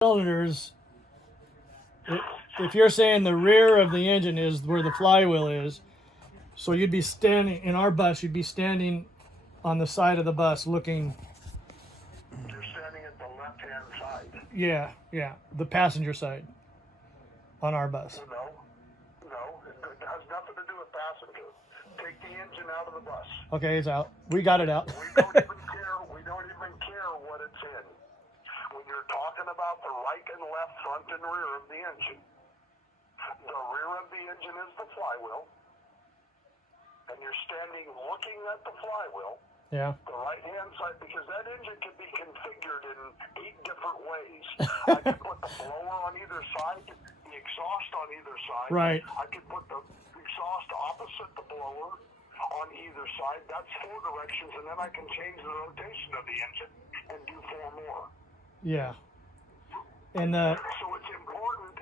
cylinders, if you're saying the rear of the engine is where the flywheel is, so you'd be standing in our bus. You'd be standing on the side of the bus, looking. You're standing at the left-hand side. Yeah, the passenger side on our bus. Well, no, it has nothing to do with passenger. Take the engine out of the bus. Okay, it's out. We got it out. We don't even care. We don't even care what it's in. When you're talking about the right and left, front and rear of the engine, the rear of the engine is the flywheel, and you're standing looking at the flywheel. Yeah. The right-hand side, because that engine can be configured in 8 different ways. I could put the blower on either side, the exhaust on either side. Right. I could put the exhaust opposite the blower on either side. That's 4 directions, and then I can change the rotation of the engine and do 4 more. Yeah. And so it's important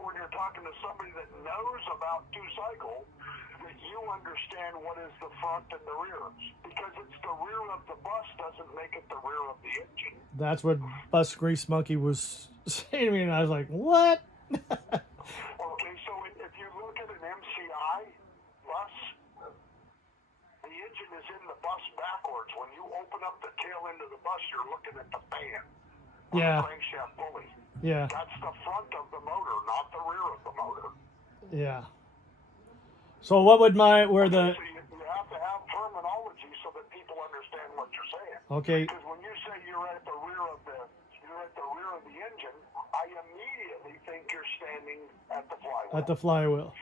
when you're talking to somebody that knows about 2-cycle that you understand what is the front and the rear, because it's the rear of the bus doesn't make it the rear of the engine. that's what Bus Grease Monkey was saying to me, and I was like, what? Okay, so if you look at an MCI bus, the engine is in the bus backwards. When you open up the tail end of the bus, you're looking at the fan. Yeah. The crankshaft pulley. Yeah. That's the front of the motor, not the rear of the motor. Yeah. So what would where the... So you have to have terminology so that people understand what you're saying. Okay. Because when you say you're at the rear of the engine, I immediately think you're standing at the flywheel. At the flywheel.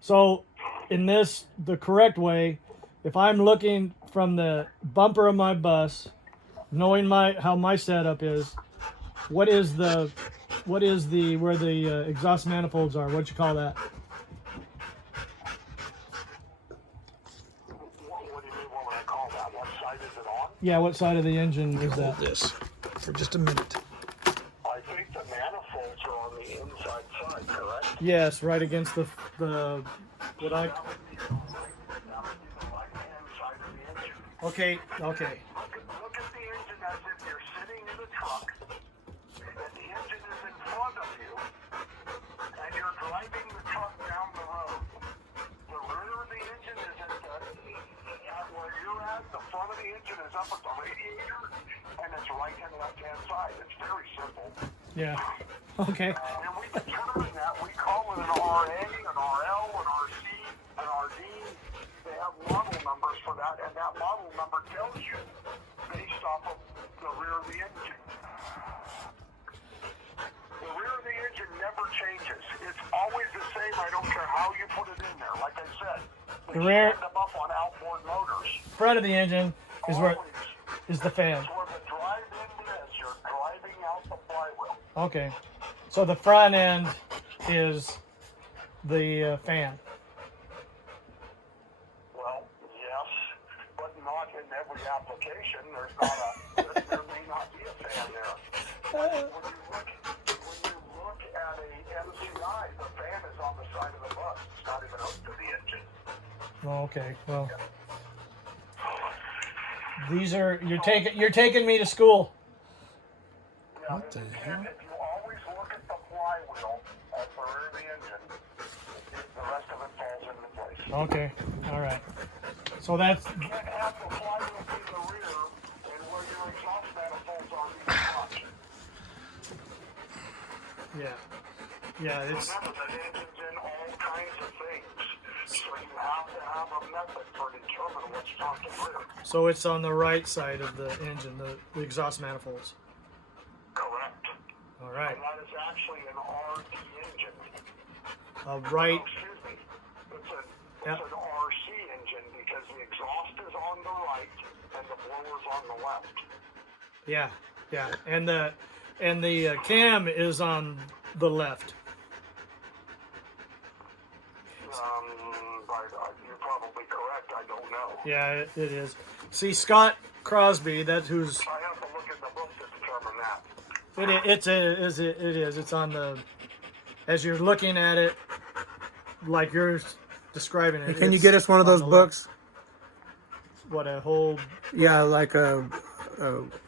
So in this, the correct way, if I'm looking from the bumper of my bus, knowing how my setup is, where the exhaust manifolds are? What you call that? What do you mean? What would I call that? What side is it on? Yeah, what side of the engine is that? Hold this for just a minute. I think the manifolds are on the inside side, correct? Yes, right against the what I... That would be the right-hand side of the engine. Okay. Look at the engine as if you're sitting in a truck, and the engine is in front of you, and you're driving the truck down the road. The rear of the engine is at where you're at. The front of the engine is up at the radiator, and it's right and left-hand side. It's very simple. Yeah. Okay. And we determine that. We call it an RA, an RL, an RC, an RD. They have model numbers for that, and that model number tells you based off of the rear of the engine. The rear of the engine never changes. It's always the same. I don't care how you put it in there. Like I said, The rear... end up on outboard motors. front of the engine is where is the fan. It's where the drive end is. You're driving out the flywheel. Okay. So the front end is the fan. Well, yes, but not in every application. There may not be a fan there. When you look at a MCI, the fan is on the side of the bus. It's not even hooked to the engine. Oh, okay. Well, these are you're taking me to school. Yeah, What the hell? If you always look at the flywheel at the rear of the engine, the rest of it falls into place. Okay. All right. So that's... You can't have the flywheel be the rear and where your exhaust manifolds are be the front. Yeah. It's... Remember that engine's in all kinds of things, so you have to have a method for determining what's front and rear. So it's on the right side of the engine, the exhaust manifolds. Correct. All right. And that is actually an RD engine. Right. Oh, excuse me. It's Yep. an RC engine because the exhaust is on the right and the blower's on the left. Yeah. And the cam is on the left. You're probably correct. I don't know. Yeah, it is. See, Scott Crosby, that's who's... I have to look in the book to determine that. It is. It's on the... As you're looking at it, like you're describing it. Can you get us one of those books? What, a whole... Yeah, like a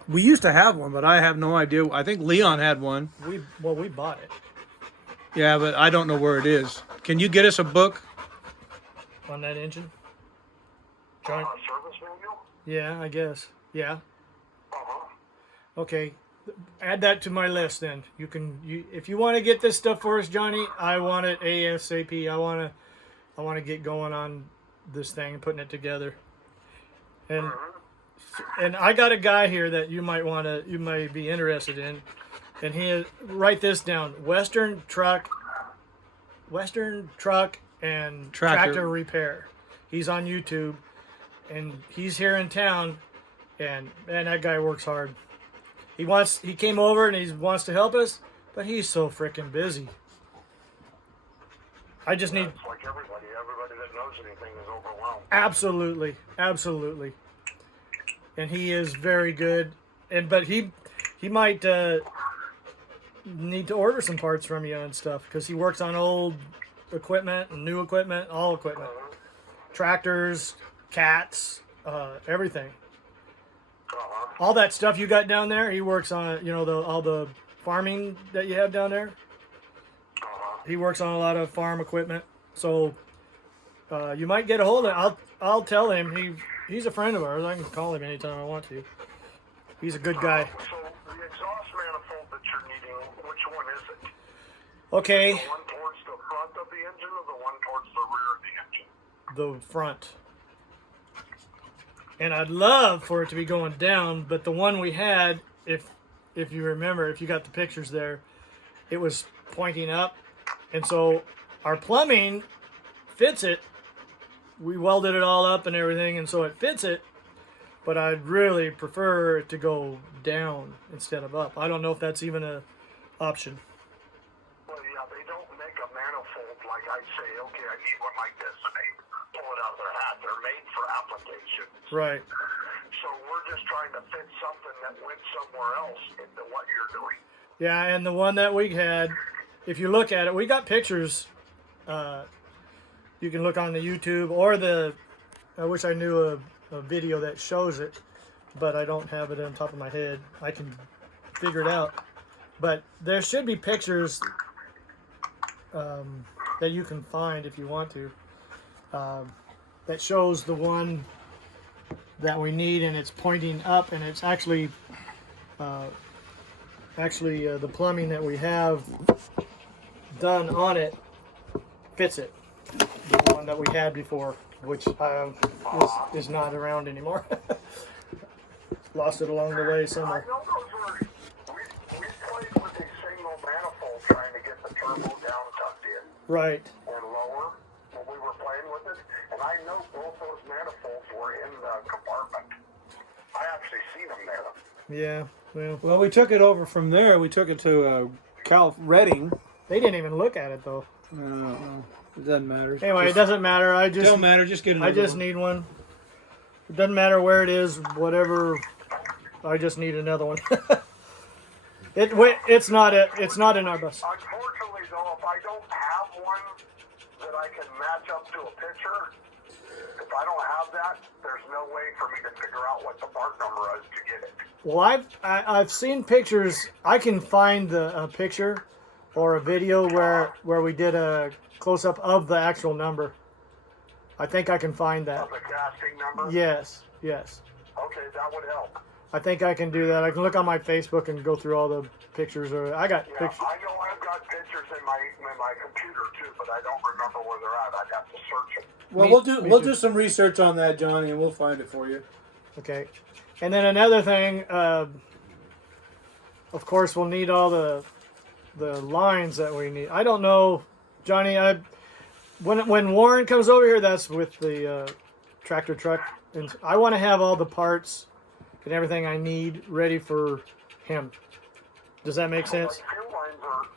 We used to have one, but I have no idea. I think Leon had one. We bought it Yeah, but I don't know where it is. Can you get us a book? on that engine. John, Service manual? yeah, I guess. Yeah. Uh-huh. Okay. Add that to my list then. If you want to get this stuff for us, Johnny, I want it ASAP. I want to get going on this thing and putting it together. And I got a guy here that you might be interested in, and write this down: Western truck and tractor repair. He's on YouTube, and he's here in town, and man, that guy works hard. He came over and he wants to help us, but he's so freaking busy. I just need It's like everybody that knows anything is overwhelmed. absolutely. And he is very good, but he might need to order some parts from you and stuff because he works on old equipment and new equipment, all equipment, tractors, cats, everything. All that stuff you got down there, he works on. All the farming that you have down there. He works on a lot of farm equipment, so you might get a hold of it. I'll tell him he's a friend of ours. I can call him anytime I want to. He's a good guy. So the exhaust manifold that you're needing, which one is it? Okay, The one towards the front of the engine or the one towards the rear of the engine? the front. And I'd love for it to be going down, but the one we had, if you remember, if you got the pictures there, it was pointing up. And so our plumbing fits it. We welded it all up and everything, and so it fits it. But I'd really prefer it to go down instead of up. I don't know if that's even an option. Well, yeah, they don't make a manifold like I'd say, okay, I need one like this, and they pull it out of their hat. They're made for application. Right. So we're just trying to fit something that went somewhere else into what you're doing. Yeah, and the one that we had, if you look at it, we got pictures. You can look on the YouTube or I wish I knew a video that shows it, but I don't have it on top of my head. I can figure it out. But there should be pictures that you can find if you want to, that shows the one that we need, and it's pointing up, and it's actually the plumbing that we have done on it fits it. The one that we had before, which is not around anymore. Lost it along the way somewhere. I know we played with a single manifold trying to get the turbo down tucked in Right. and lower when we were playing with it, and I know both those manifolds were in the compartment. I actually seen them there. Yeah. Well, we took it over from there. We took it to Reading. They didn't even look at it though. It doesn't matter. Anyway, it doesn't matter. Don't matter. Just get another I just one. need one. It doesn't matter where it is, whatever. I just need another one. It's not in our bus. Unfortunately, though, if I don't have one that I can match up to a picture, if I don't have that, there's no way for me to figure out what the part number is to get it. Well, I've seen pictures. I can find a picture or a video where we did a close up of the actual number. I think I can find that. Of the casting number? Yes. Okay, that would help. I think I can do that. I can look on my Facebook and go through all the pictures. I got Yeah, pictures. I know I've got pictures in my computer too, but I don't remember where they're at. I'd have to search them. Well, Me we'll too. do some research on that, Johnny, and we'll find it for you. Okay. And then another thing, of course, we'll need all the lines that we need. I don't know, Johnny. When Warren comes over here, that's with the tractor truck, and I want to have all the parts and everything I need ready for him. Does that make sense? Like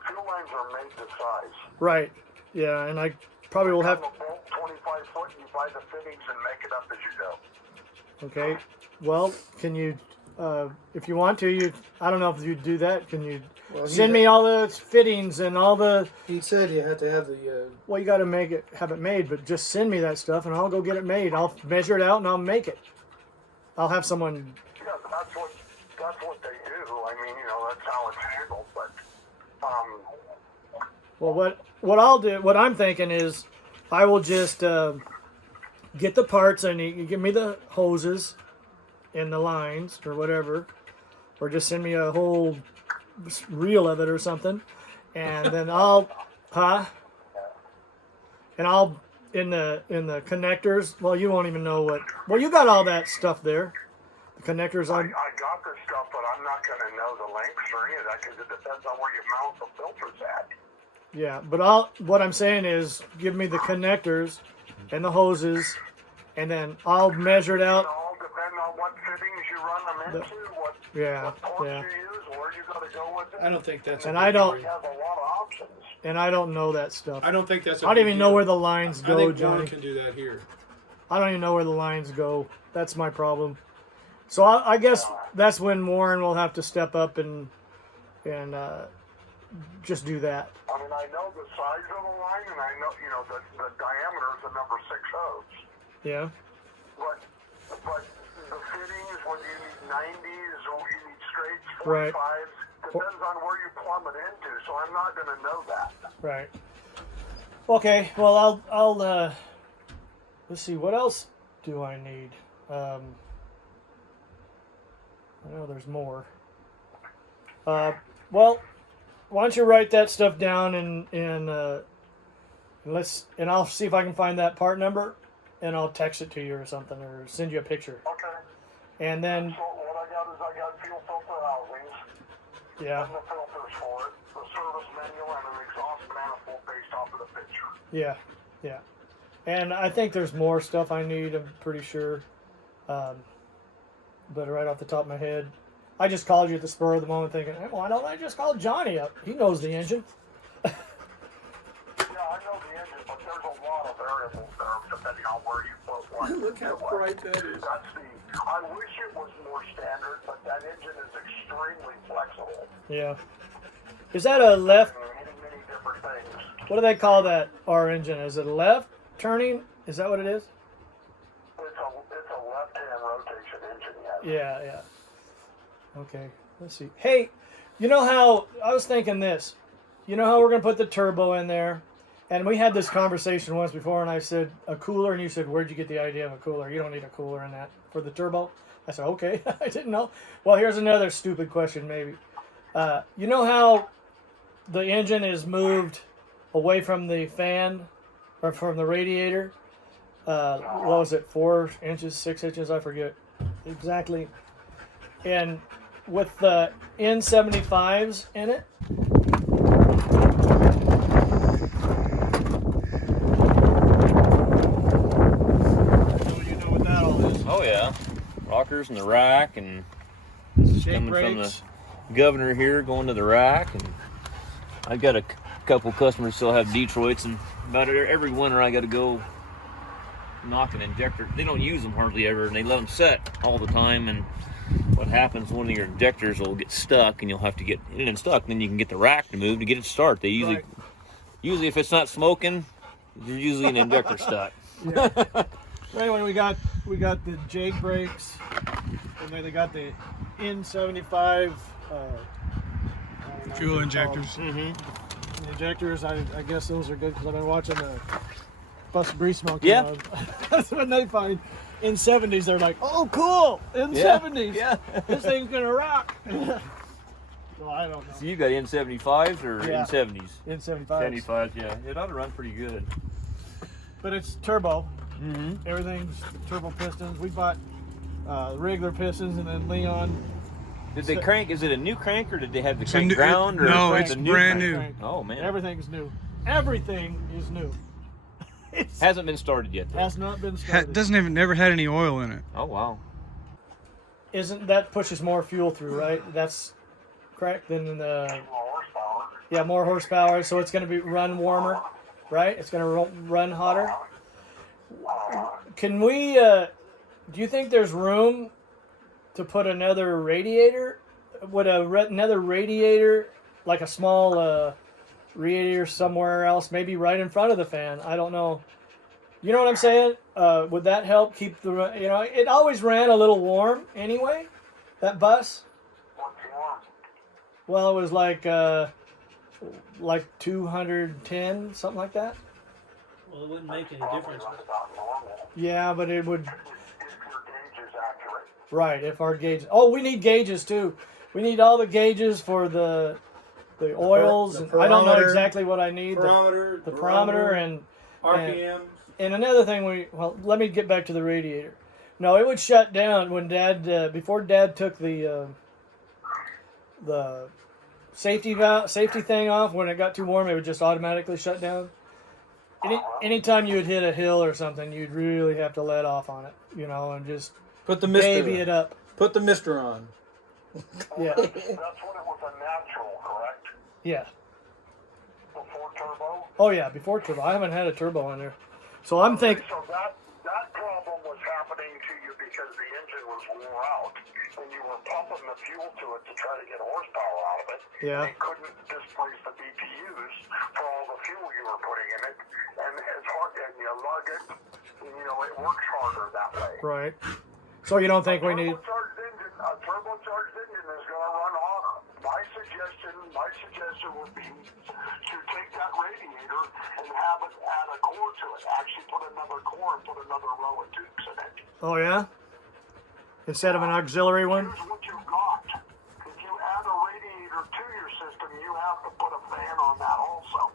fuel lines are made to size. Right. Yeah, and I probably will have. Have a bolt 25 foot, and you buy the fittings and make it up as you go. Okay. Well, can you, if you want to, I don't know if you do that. Can you send me all the fittings and all the? He said you had to have the. Well, you got to have it made, but just send me that stuff, and I'll go get it made. I'll measure it out and I'll make it. I'll have someone. Yeah, that's what they do. I mean, you know, that's how it's handled. But Well, what I'll do, what I'm thinking is, I will just get the parts and you give me the hoses and the lines or whatever, or just send me a whole reel of it or something, and then I'll, and I'll in the connectors. Well, you won't even know what. Well, you got all that stuff there. The connectors I on. got this stuff, but I'm not going to know the lengths or any of that because it depends on where you mount the filters at. Yeah, but what I'm saying is, give me the connectors and the hoses, and then I'll measure it out. It all depends on what fittings you run them into, what ports you use, where you got to go with it. I don't think that's. And I don't. You have a lot of options. And I don't know that stuff. I don't think that's. I don't even know where the lines go, I think Johnny. Warren can do that here. I don't even know where the lines go. That's my problem. So I guess that's when Warren will have to step up and just do that. I mean, I know the size of the line, and I know, you know, the diameter is the number 6 hose. Yeah. But the fittings, whether you need 90s or you need straights, 45s, Right. depends on where you plumb it into. So I'm not going to know that. Right. Okay. Well, I'll let's see. What else do I need? I know there's more. Well, why don't you write that stuff down and I'll see if I can find that part number, and I'll text it to you or something, or send you a picture. Okay. And then So what I got fuel filter housings. yeah, And the filters for it, the service manual, and an exhaust manifold based off of the picture. yeah. And I think there's more stuff I need. I'm pretty sure, but right off the top of my head, I just called you at the spur of the moment, thinking, hey, why don't I just call Johnny up? He knows the engine. Yeah, I know the engine, but there's a lot of variables there depending on where you put one. Look how bright that is. I wish it was more standard, but that engine is extremely flexible. Yeah. Is that a left? Many different things. What do they call that? Our engine? Is it a left turning? Is that what it is? It's a left-hand rotation engine, yes. Yeah. Okay. Let's see. Hey, you know how I was thinking this? You know how we're gonna put the turbo in there? And we had this conversation once before, and I said a cooler, and you said, "Where'd you get the idea of a cooler? You don't need a cooler in that for the turbo." I said, "Okay, I didn't know." Well, here's another stupid question, maybe. You know how the engine is moved away from the fan or from the radiator? What was it? 4 inches, 6 inches? I forget exactly. And with the N75s in it. Oh yeah, rockers in the rack, and this is Shake coming from the brakes. governor here, going to the rack. And I've got a couple customers still have Detroits, and about every winter I got to go knock an injector. They don't use them hardly ever, and they let them set all the time. And what happens, one of your injectors will get stuck, and you'll have to get it unstuck. And then you can get the rack to move to get it to start. They usually if it's not smoking, there's usually an injector stuck. Yeah. So anyway, we got the Jake brakes, and then they got the N75 Fuel injectors. The injectors. I guess those are good because I've been watching the Bus Grease Smoke. Yeah. That's when they find N70s. They're like, oh, cool, N70s. Yeah. This thing's gonna rock. Well, I don't know. So you got N75s or Yeah. N70s? N75s. 75s, yeah. It ought to run pretty good. But it's turbo. Mm-hmm. Everything's turbo pistons. We bought regular pistons, and then Leon. Did they crank? Is it a new crank, or did they have the a crank new- ground? Or no, it's it's a new brand crank? new. Crank. Oh man, Everything's new. Everything is new. It hasn't been started yet. Though. has not been started. Doesn't even never had any oil in it. Oh wow. Isn't that pushes more fuel through, right? That's correct. Than the More horsepower. more horsepower, so it's going to be run warmer, right? It's going to run hotter. Can we? Do you think there's room to put another radiator? Would another radiator, like a small radiator somewhere else, maybe right in front of the fan? I don't know. You know what I'm saying? Would that help keep the? It always ran a little warm anyway. That bus. Well, it was like 210, something like that. Well, it wouldn't make any Probably difference. runs about normal Yeah, but it would. if your gauge is accurate. Right, if our gauge. Oh, we need gauges too. We need all the gauges for the oils. the And I don't know perometer, exactly what I need. Barometer, The perometer and RPMs. and another thing let me get back to the radiator. No, it would shut down when Dad before Dad took the safety thing off. When it got too warm, it would just automatically shut down. Anytime you would hit a hill or something, you'd really have to let off on it, and just Put the baby mister. it up. Put the mister on. Yeah. That's when it was a natural, correct? Yeah. Before turbo? Oh yeah, before turbo. I haven't had a turbo on there, so I'm thinking. So that problem was happening to you because the engine was wore out, and you were pumping the fuel to it to try to get horsepower out of it. Yeah. You couldn't displace the BTUs for all the fuel you were putting in it, and it's hard, and you lug it, and, it works harder that way. Right. So you don't think we need? A turbocharged engine is going to run harder. My suggestion would be to take that radiator and have it add a core to it. Actually put another core and put another row of tubes in it. Oh yeah. Instead of an auxiliary one. Here's what you've got. If you add a radiator to your system, you have to put a fan on that also.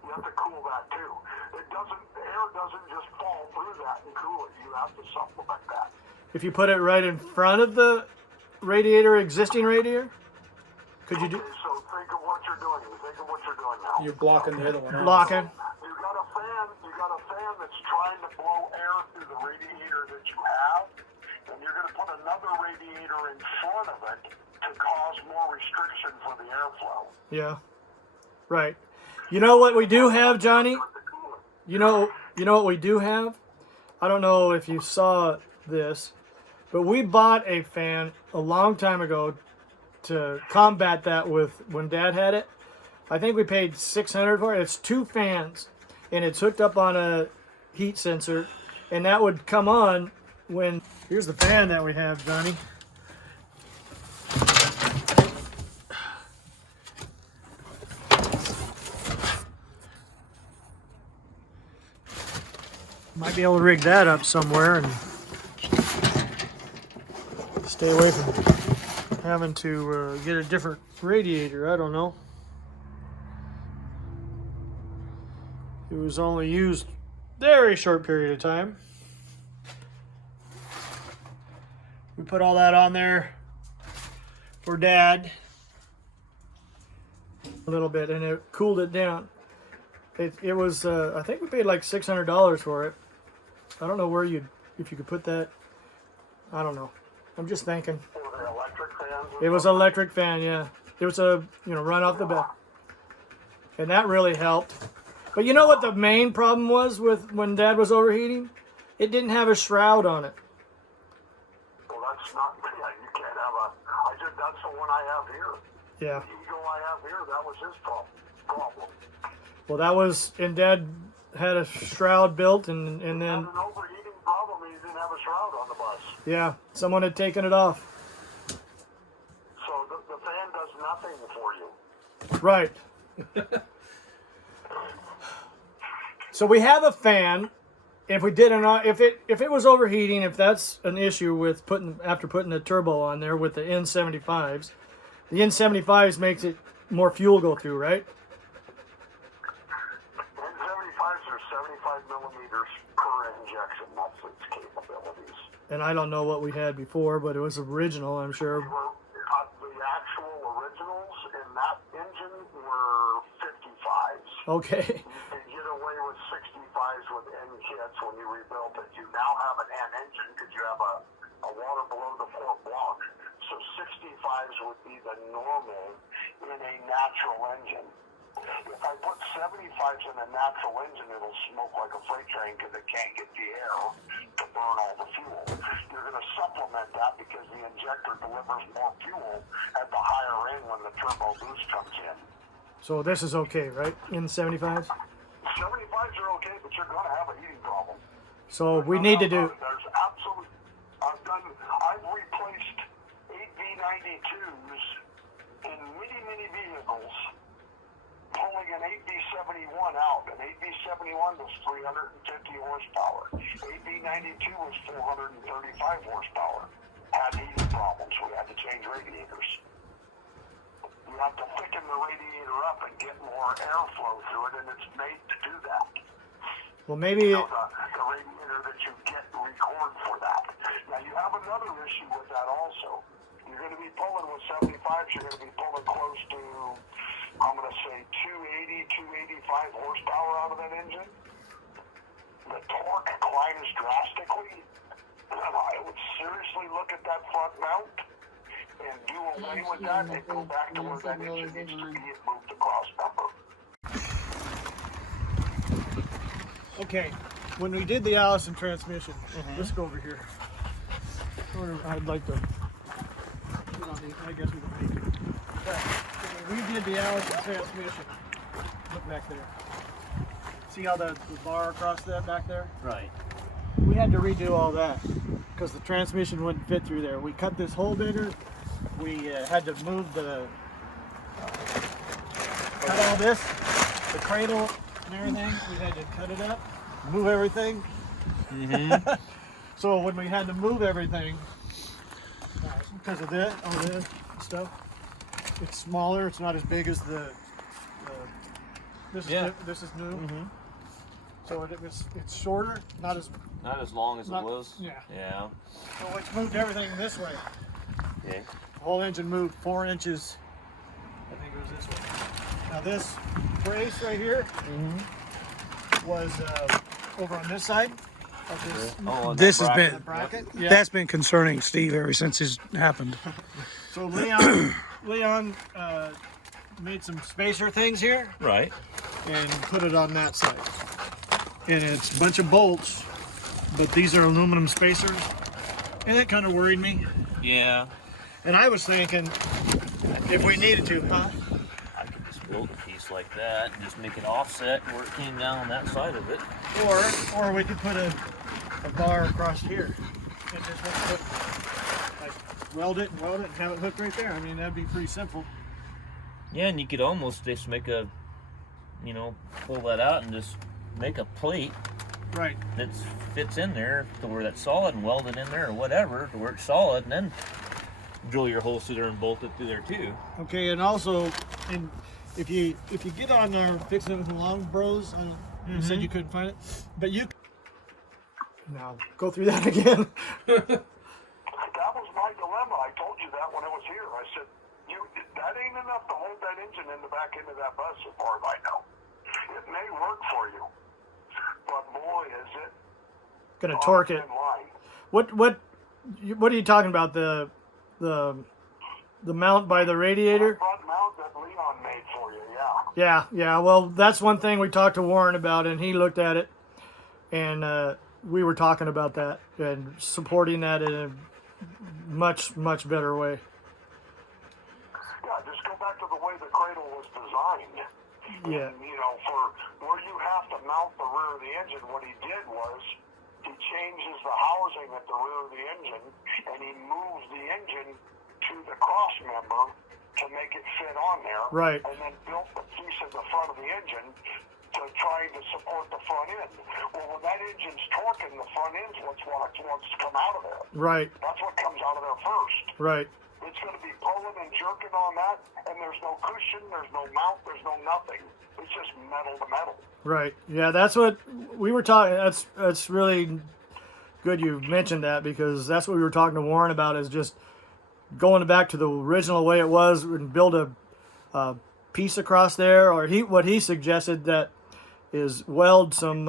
You have to cool that too. The air doesn't just fall through that and cool it. You have to supplement that. If you put it right in front of the existing radiator, could you do? Okay, so think of what you're doing. Think of what you're doing now. You're blocking the other one. Locking. You got a fan that's trying to blow air through the radiator that you have, and you're going to put another radiator in front of it to cause more restriction for the airflow. Yeah. Right. You know what we do have, Johnny? You know what we do have? I don't know if you saw this, but we bought a fan a long time ago to combat that with when Dad had it. I think we paid $600 for it. It's 2 fans, and it's hooked up on a heat sensor, and that would come on when. Here's the fan that we have, Johnny. Might be able to rig that up somewhere and stay away from having to get a different radiator. I don't know. It was only used very short period of time. We put all that on there for Dad a little bit, and it cooled it down. It was I think we paid like $600 for it. I don't know if you could put that. I don't know. I'm just thinking. Were they electric fans? It was an electric fan, yeah. It was a run off the back, and that really helped. But you know what the main problem was with when Dad was overheating? It didn't have a shroud on it. Well, that's not. Yeah, you can't have that's the one I have here. Yeah. The Eagle I have here, that was his problem. Well, that was, and Dad had a shroud built, and He had then an overheating problem, and he didn't have a shroud on the bus. yeah, someone had taken it off. So the fan does nothing for you. Right. So we have a fan. If we did if it was overheating, if that's an issue with after putting the turbo on there with the N75s, the N75s makes it more fuel go through, right? N75s are 75 millimeters per injection. That's its capabilities. And I don't know what we had before, but it was original, I'm sure. The actual originals in that engine were 55s. Okay. You could get away with 65s with N kits when you rebuilt it. You now have an N engine because you have a water below the port block. So 65s would be the normal in a natural engine. If I put 75s in a natural engine, it'll smoke like a freight train because it can't get the air to burn all the fuel. You're going to supplement that because the injector delivers more fuel at the higher end when the turbo boost comes in. So this is okay, right? In 75s? 75s are okay, but you're going to have a heating problem. So we need to do. There's absolutely. I've replaced 8V92s in medium many vehicles pulling an 8B71 out. An 8B71 was 350 horsepower. 8B92 was 435 horsepower. Had heating problems. We had to change radiators. You have to thicken the radiator up and get more airflow through it, and it's made to do that. Well, maybe. You know, the radiator that you get record for that. Now, you have another issue with that also. You're going to be pulling with 75s, you're going to be pulling close to, I'm going to say 280, 285 horsepower out of that engine. The torque climbs drastically. I would seriously look at that front mount and do away with that and go back to where that engine needs to be and move the cross member. Okay, when we did the Allison transmission, let's go over here. Or I'd like to. I guess we don't need to. But when we did the Allison transmission. Look back there. See how the bar across that back there? Right. We had to redo all that because the transmission wouldn't fit through there. We cut this hole bigger. We had to move the cut all this, the cradle and everything. We had to cut it up, move everything. So when we had to move everything, because of this, all this stuff, it's smaller. It's not as big as the. This is new. So it's shorter, not as long as it was. Yeah. Yeah. So it's moved everything this way. Okay. The whole engine moved 4 inches. I think it was this way. Now this brace right here was over on this side of this. Oh, and This that has bracket. been, Bracket. Yeah. that's been concerning Steve ever since it's happened. So Leon made some spacer things here Right. and put it on that side. And it's a bunch of bolts, but these are aluminum spacers. And that kind of worried me. Yeah. And I was thinking, if we needed to, I could just build a piece like that and just make it offset where it came down on that side of it. or we could put a bar across here and just weld it and have it hooked right there. I mean, that'd be pretty simple. Yeah, and you could almost just make a, pull that out and just make a plate Right. that fits in there to where that's solid and weld it in there or whatever to where it's solid, and then drill your holes through there and bolt it through there too. Okay, and also, and if you get on our Fixing It With the Long Bros, you said you couldn't find it, but you. Now go through that again. That was my dilemma. I told you that when I was here. I said, that ain't enough to hold that engine in the back end of that bus, as far as I know. It may work for you, but boy, is it Gonna torque it. in line. What are you talking about? The mount by the radiator? Front mount that Leon made for you, yeah. Yeah. Well, that's one thing we talked to Warren about, and he looked at it, and we were talking about that and supporting that in a much better way. Yeah, just go back to the way the cradle was designed. Yeah. And, for where you have to mount the rear of the engine, what he did was he changes the housing at the rear of the engine, and he moves the engine to the cross member to make it fit on there. Right. And then built the piece in the front of the engine to try to support the front end. Well, when that engine's torquing, the front end's what's to come out of there. Right. That's what comes out of there first. Right. It's going to be pulling and jerking on that, and there's no cushion, there's no mount, there's no nothing. It's just metal to metal. Right. Yeah, that's what we were talking. That's really good you mentioned that, because that's what we were talking to Warren about, is just going back to the original way it was and build a piece across there, or what he suggested that is weld some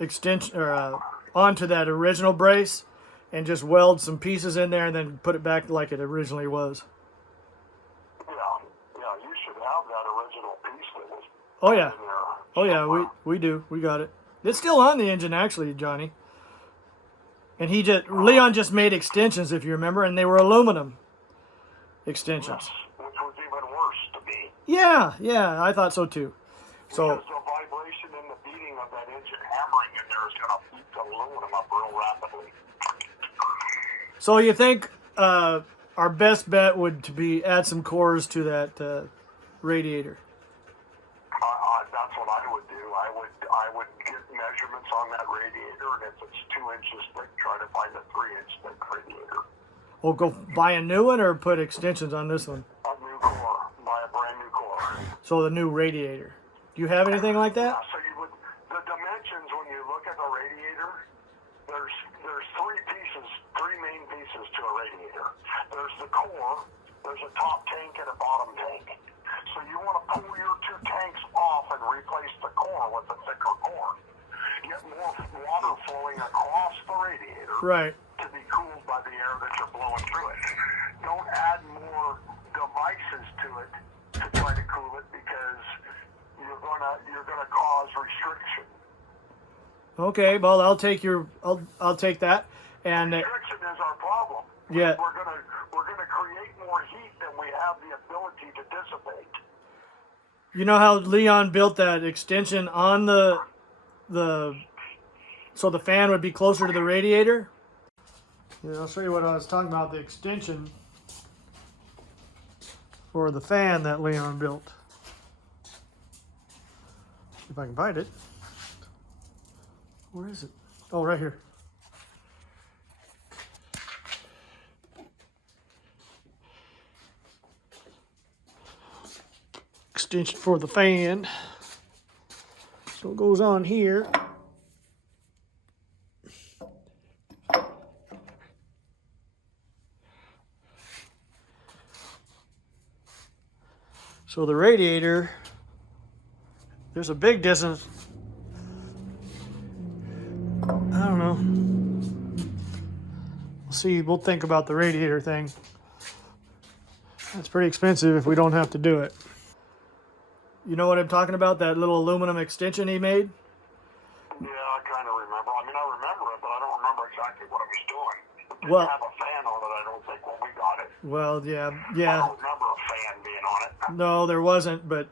extension or onto that original brace and just weld some pieces in there and then put it back like it originally was. Yeah, you should have that original piece that was Oh yeah. in there. Oh yeah, we do. We got it. It's still on the engine actually, Johnny. And Leon just made extensions, if you remember, and they were aluminum extensions. Yes, which was even worse to me. Yeah, I thought so too. So Because the vibration and the beating of that engine hammering in there is going to beat the aluminum up real rapidly. So you think our best bet would to be add some cores to that radiator. That's what I would do. I would get measurements on that radiator, and if it's 2 inches thick, try to find a 3-inch thick radiator. Or go buy a new one, or put extensions on this one. A new core, buy a brand new core. So the new radiator. Do you have anything like that? So you would, the dimensions when you look at the radiator, there's three main pieces to a radiator. There's the core, there's a top tank and a bottom tank. So you want to pull your 2 tanks off and replace the core with a thicker core. Get more water flowing across the radiator Right. to be cooled by the air that you're blowing through it. Don't add more devices to it to try to cool it, because you're gonna cause restriction. Okay. Well, I'll take that. And Restriction is our problem. Yeah. We're gonna create more heat than we have the ability to dissipate. you know how Leon built that extension on the so the fan would be closer to the radiator? Yeah, I'll show you what I was talking about, the extension for the fan that Leon built. If I can find it. Where is it? Oh, right here. Extension for the fan. So it goes on here. So the radiator, there's a big distance. I don't know. We'll see. We'll think about the radiator thing. That's pretty expensive if we don't have to do it. You know what I'm talking about? That little aluminum extension he made? Yeah, I kind of remember. I mean, I remember it, but I don't remember exactly what I was doing. It didn't Well- have a fan on it, I don't think, when we got it. Well, yeah. I don't remember a fan being on it. No, there wasn't, but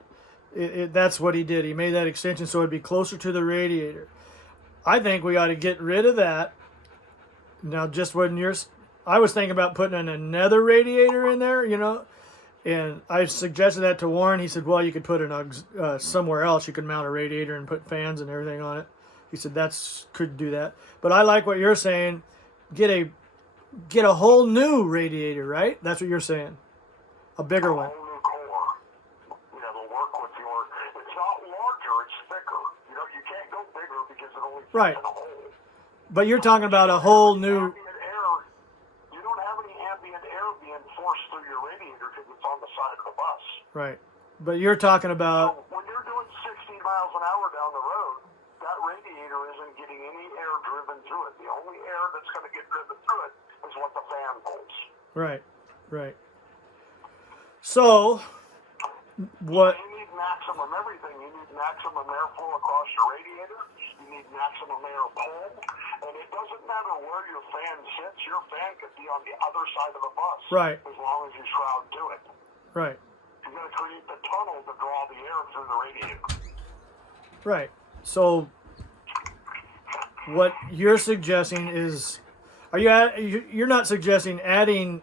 that's what he did. He made that extension so it'd be closer to the radiator. I think we ought to get rid of that. Now, just when I was thinking about putting in another radiator in there, you know, and I suggested that to Warren. He said, well, you could put it somewhere else. You could mount a radiator and put fans and everything on it. He said could do that. But I like what you're saying. Get a whole new radiator, right? That's what you're saying. A bigger A one. whole new core. Yeah, it'll work with your... It's not larger, it's thicker. You know, you can't go bigger because it only fits Right. in a hole. But you're talking about a whole new... Ambient air, you don't have any ambient air being forced through your radiator because it's on the side of the bus. Right. But you're talking about... So when you're doing 60 miles an hour down the road, that radiator isn't getting any air driven through it. The only air that's going to get driven through it is what the fan pulls. Right. Right. So, what... You need maximum everything. You need maximum airflow across your radiator. You need maximum air pull. And it doesn't matter where your fan sits. Your fan could be on the other side of the bus. Right. As long as you shroud to it. Right. You're going to create the tunnel to draw the air through the radiator. Right. So, what you're suggesting is... You're not suggesting adding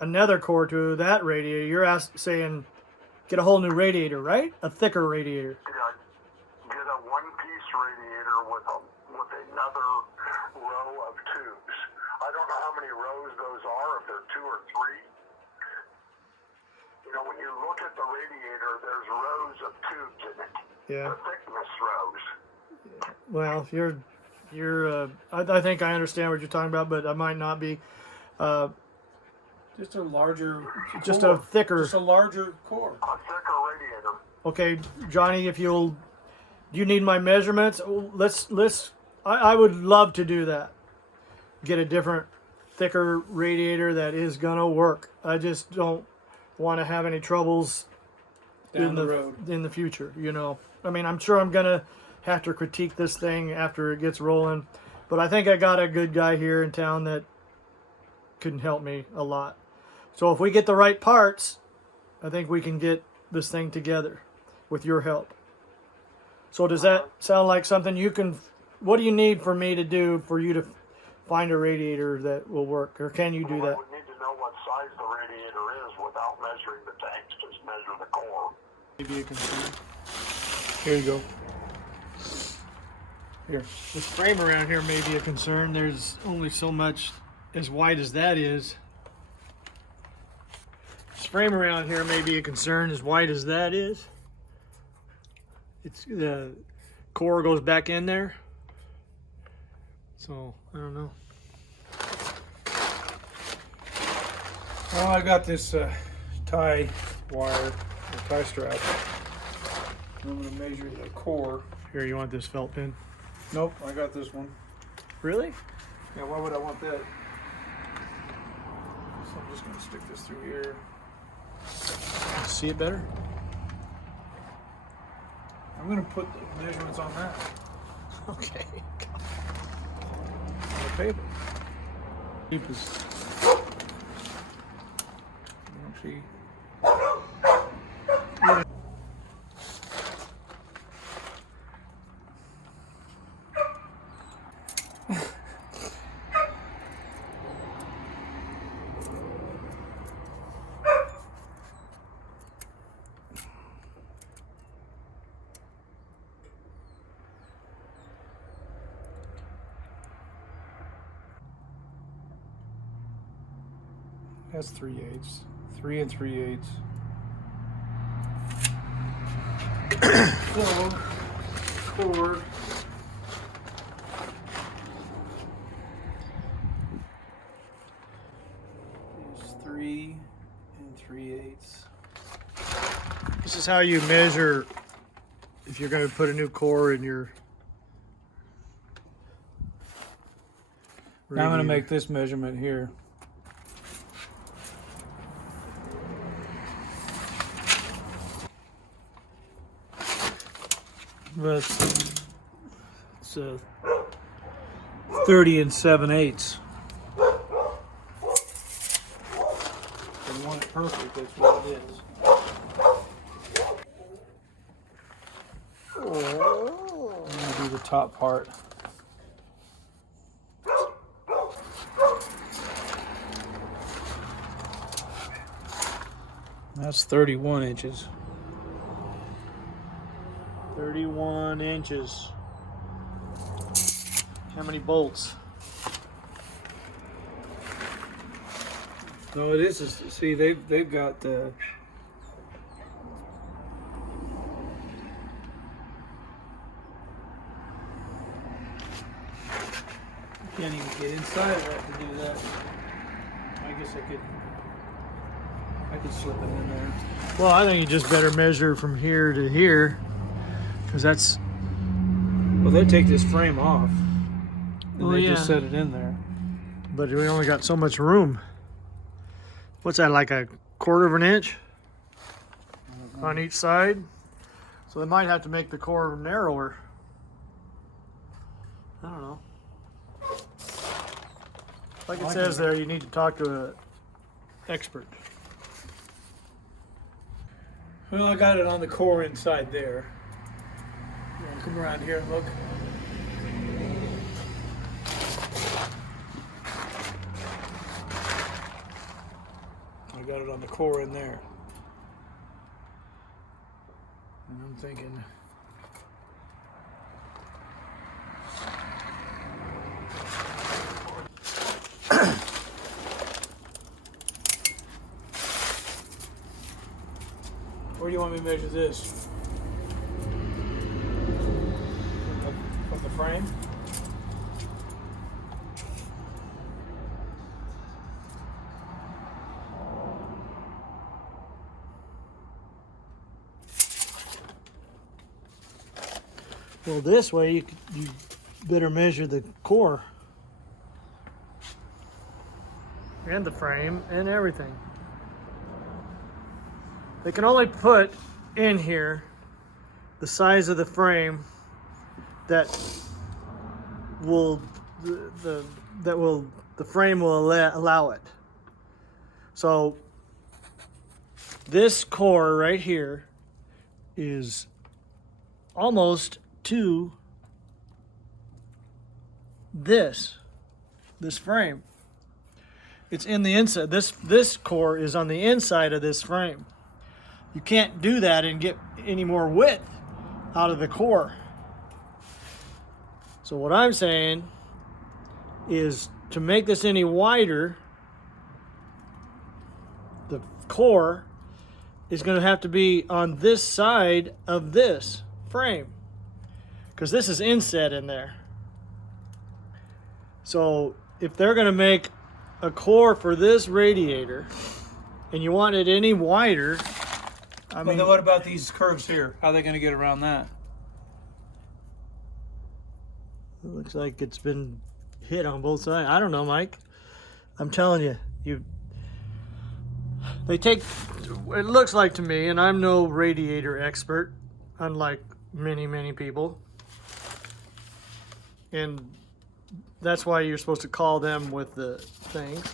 another core to that radiator. You're saying get a whole new radiator, right? A thicker radiator. Get a one-piece radiator with another row of tubes. I don't know how many rows those are, if they're 2 or 3. You know, when you look at the radiator, there's rows of tubes in it. Yeah. The thickness rows. Well, I think I understand what you're talking about, but I might not be. Just a larger, Just core. a thicker... Just a larger core. A thicker radiator. Okay, Johnny, do you need my measurements? I would love to do that. Get a different, thicker radiator that is gonna work. I just don't want to have any troubles Down the road. in the future. You know, I mean, I'm sure I'm gonna have to critique this thing after it gets rolling, but I think I got a good guy here in town that can help me a lot. So if we get the right parts, I think we can get this thing together with your help. So does that sound like something you can... What do you need for me to do for you to find a radiator that will work? Or can you do that? I would need to know what size the Maybe a concern. Here you go. Here. This frame around here may be a concern. There's only so much as wide as that is. This frame around here may be a concern as wide as that is. It's the core goes back in there. So I don't know. Well, I got this tie wire, or tie strap. I'm going to measure the core. Here, you want this felt pin? Nope, I got this one. Really? Yeah, why would I want that? So I'm just going to stick this through here. See it better? I'm going to put the measurements on that. Okay. On the paper. Keep this. See. That's 3/8. 3 3/8. So, cord. Is 3 3/8. This is how you measure if you're going to put a new core in your. Now I'm going to radiator. make this measurement here. But It's 30 7/8. I want it perfect, that's what it is. I'm going to do the top part. That's 31 inches. 31 inches. How many bolts? No, it is. See, they've got the. Can't even get inside of that to do that. I guess I could slip it in there. Well, I think you just better measure from here to here, because that's. Well, they take this frame off, and Oh, they yeah. just set it in there. But we only got so much room. What's that, like a quarter of an inch on each side? So they might have to make the core narrower. I don't know. Like it says there, you need to talk to an expert. Well, I got it on the core inside there. You want to come around here and look? I got it on the core in there. And I'm thinking, where do you want me to measure this? From the frame? Well, this way you better measure the core and the frame and everything. They can only put in here the size of the frame that will the frame will allow it. So this core right here is almost to this frame. It's in the inside. This core is on the inside of this frame. you can't do that and get any more width out of the core. So what I'm saying is to make this any wider, the core is going to have to be on this side of this frame, because this is inset in there. So if they're going to make a core for this radiator and you want it any wider, I mean, then what about these curves here? How are they going to get around that? it looks like it's been hit on both sides. I don't know, Mike. I'm telling you, they take, it looks like to me, and I'm no radiator expert, unlike many people. And that's why you're supposed to call them with the things.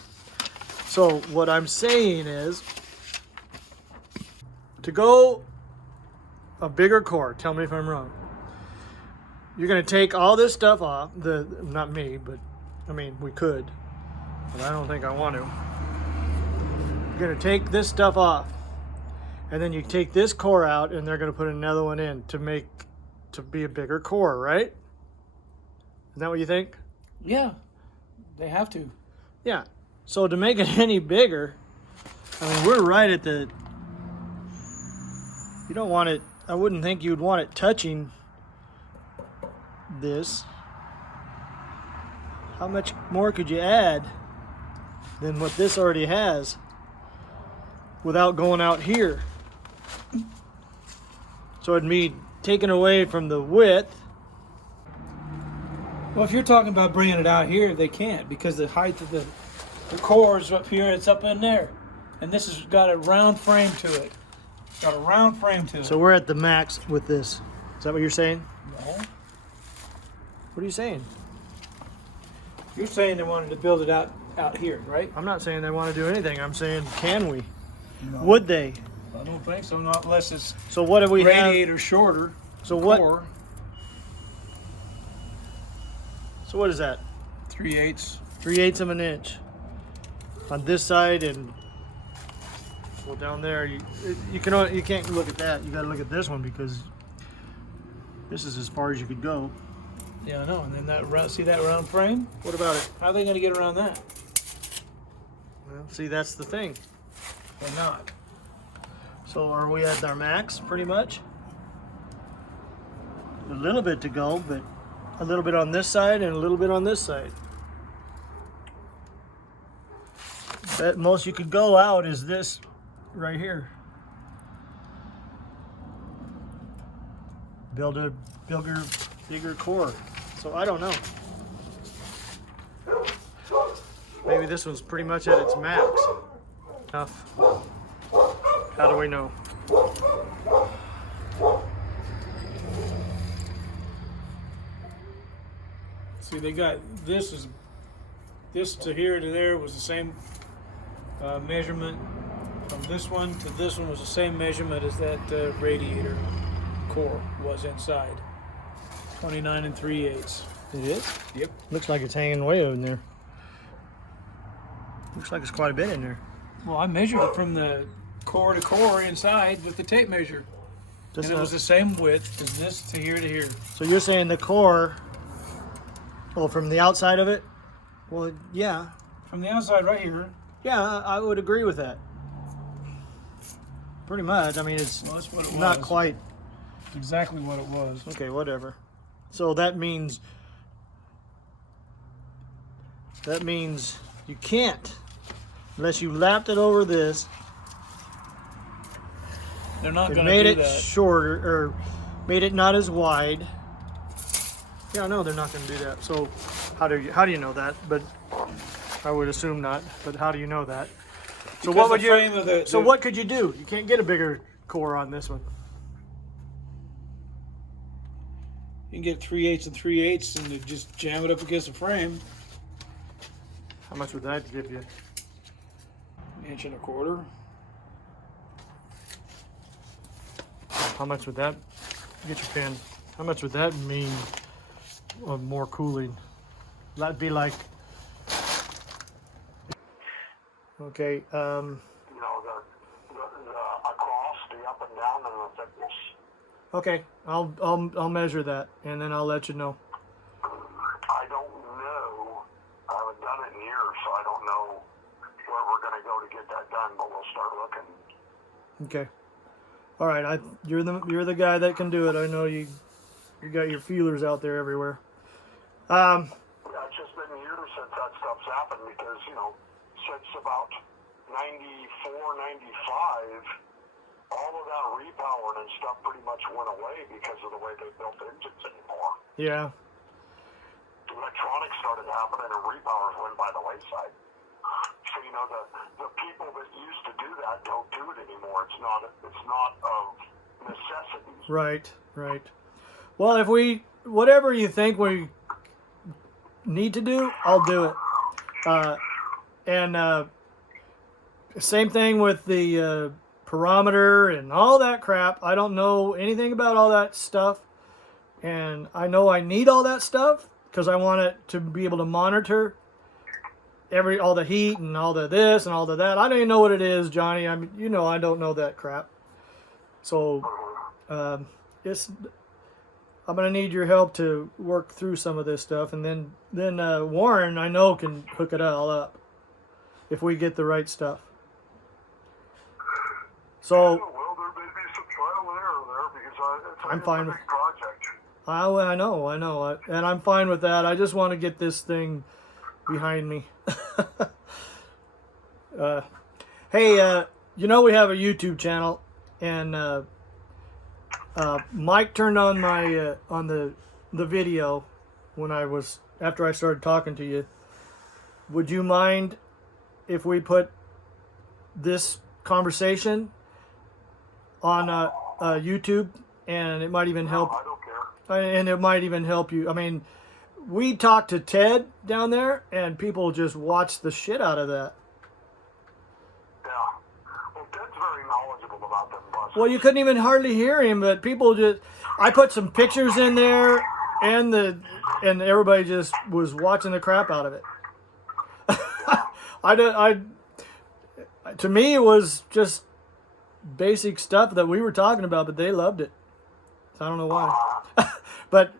So what I'm saying is, to go a bigger core, tell me if I'm wrong, you're going to take all this stuff off. Not me, but I mean, we could, but I don't think I want to. You're going to take this stuff off, and then you take this core out, and they're going to put another one in to be a bigger core, right? Isn't that what you think? Yeah, they have to. Yeah. So to make it any bigger, I mean, we're right at the, you don't want it, I wouldn't think you'd want it touching this. How much more could you add than what this already has without going out here? So it'd be taken away from the width. Well, if you're talking about bringing it out here, they can't, because the height of the core is up here, it's up in there. And this has got a round frame to it. Got a round frame to it. So we're at the max with this. Is that what you're saying? No. What are you saying? You're saying they wanted to build it out here, right? I'm not saying they want to do anything. I'm saying, can we? No. Would they? I don't think so, not unless it's So what do we have? radiator shorter. So what? Core, So what is that? 3/8. 3/8 of an inch on this side, and well, down there you can't look at that. You got to look at this one, because this is as far as you could go. Yeah, I know. And then that see that round frame? What about it? How are they going to get around that? Well, see, that's the thing. They're not. So are we at our max pretty much? A little bit to go, but a little bit on this side and a little bit on this side. That most you could go out is this right here. Build a bigger core. So I don't know. Maybe this one's pretty much at its max. Enough. How do we know? See, they got this to here to there was the same measurement. From this one to this one was the same measurement as that radiator core was inside. 29 3/8. It is? Yep. Looks like it's hanging way in there. Looks like it's quite a bit in there. Well, I measured it from the core to core inside with the tape measure. And it was the same width as this to here to here. So you're saying the core, from the outside of it? Well, yeah. From the outside right here. Yeah, I would agree with that. Pretty much. I mean, it's Well, that's what it was. not quite. It's exactly what it was. Okay, whatever. So that means you can't, unless you lapped it over this. They're not It going to made do it that. shorter, or made it not as wide. Yeah, no, they're not going to do that. So how do you know that? But I would assume not. But how do you know that? So Because what would the you? frame of the- So what could you do? You can't get a bigger core on this one. You can get 3/8 and 3/8 and you just jam it up against the frame. How much would that give you? 1.25 inches. How much would that? Get your pen. How much would that mean of more cooling? That'd be like. Okay. You know, the across the Okay, I'll measure that, and then I'll let you know. I don't know. I haven't done it in years, so I don't know where we're going to go to get that done, but we'll start looking. Okay. All right, you're the guy that can do it. I know you got your feelers out there everywhere. Yeah, it's just been years since that stuff's happened because, you know, since about 94, 95, all of that repowering and stuff pretty much went away because of the way they built engines anymore. Yeah. Electronics started happening and repowers went by the wayside. So, you know, the people that used to do that don't do it anymore. It's not of necessity. Right. Well, whatever you think we need to do, I'll do it. And same thing with the parameter and all that crap. I don't know anything about all that stuff, and I know I need all that stuff because I want it to be able to monitor all the heat and all the this and all the that. I don't even know what it is, Johnny. I mean, you know, I don't know that crap. So I'm gonna need your help to work through some of this stuff, and then Warren, I know, can hook it all up if we get the right stuff. So Well, there may be some trial and error there because I'm fine it's a with. big project. I know, and I'm fine with that. I just want to get this thing behind me. Hey, you know we have a YouTube channel, and Mike turned on my on the video after I started talking to you. Would you mind if we put this conversation on YouTube, and it might even help? I don't care. And it might even help you. I mean, we talked to Ted down there, and people just watch the shit out of that. Yeah. Well, Ted's very knowledgeable about them buses. Well, you couldn't even hardly hear him, but people just. I put some pictures in there, and everybody just was watching the crap out of it. To me, it was just basic stuff that we were talking about, but they loved it. So I don't know why. But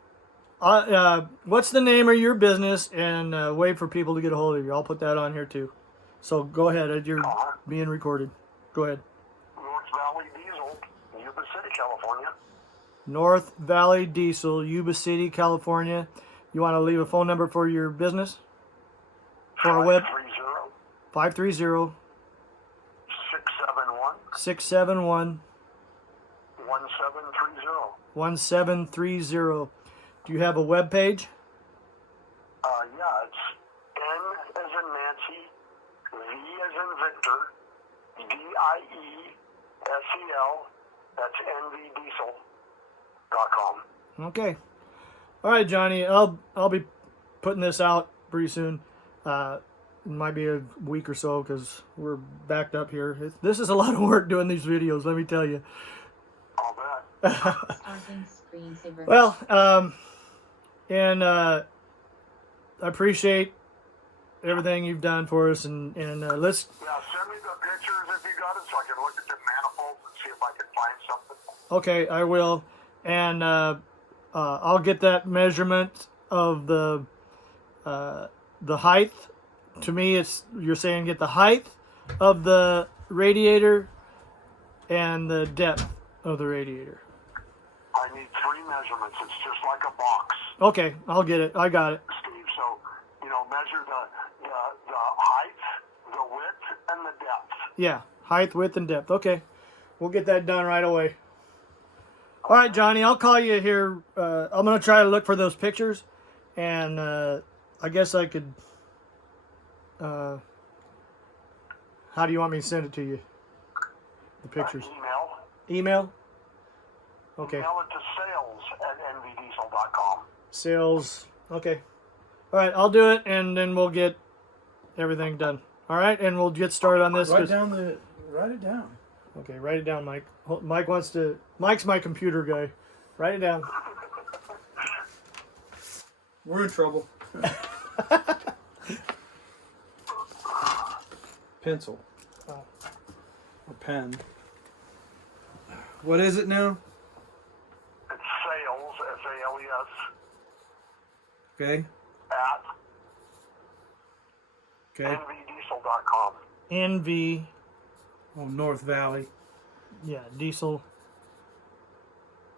what's the name of your business? And wait for people to get a hold of you. I'll put that on here too. So go ahead. You're being recorded. Go ahead. North Valley Diesel, Yuba City, California. North Valley Diesel, Yuba City, California. You want to leave a phone number for your business? For a web? 530 671 1730. Do you have a web page? Yeah, it's N as in Nancy, V as in Victor, DIESEL, that's nvdiesel.com. Okay. All right, Johnny. I'll be putting this out pretty soon. It might be a week or so because we're backed up here. This is a lot of work doing these videos, let me tell you. I'll bet. Well, and I appreciate everything you've done for us, and let's. Yeah, send me the pictures if you got it so I can look at the manifolds and see if I can find something. Okay, I will, and I'll get that measurement of the height. To me, you're saying get the height of the radiator and the depth of the radiator. I need 3 measurements. It's just like a box. Okay, I'll get it. I got it. Steve, so, you know, measure the height, the width, and the depth. Yeah, height, width, and depth. Okay, we'll get that done right away. All right, Johnny, I'll call you here. I'm going to try to look for those pictures, and I guess I could... how do you want me to send it to you? The pictures. Email? Okay. Email it to sales@nvdiesel.com. Sales. Okay. All right, I'll do it, and then we'll get everything done. All right, and we'll get started on this. Write it down. Okay, write it down, Mike. Mike's my computer guy. Write it down. We're in trouble. Pencil. Or pen. What is it now? SALES, Okay. at Okay. nvdiesel.com. NV, Oh, North Valley. yeah, diesel.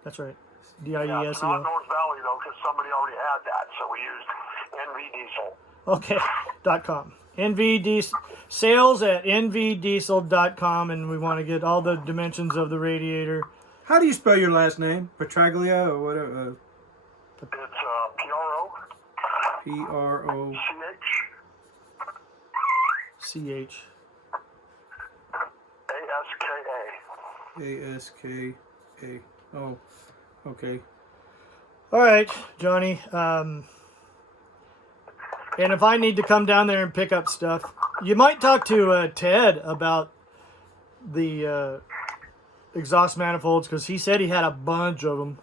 That's right. Yeah, it's DIESEL. not North Valley, though, because somebody already had that, so we used NV Diesel. Okay, .com. NV Diesel, sales at nvdiesel.com, and we want to get all the dimensions of the radiator. How do you spell your last name? Petraglia or whatever? It's PRO, P-R-O. CH. ASKA. A-S-K-A. Oh, okay. All right, Johnny. And if I need to come down there and pick up stuff, you might talk to Ted about the exhaust manifolds, because he said he had a bunch of them.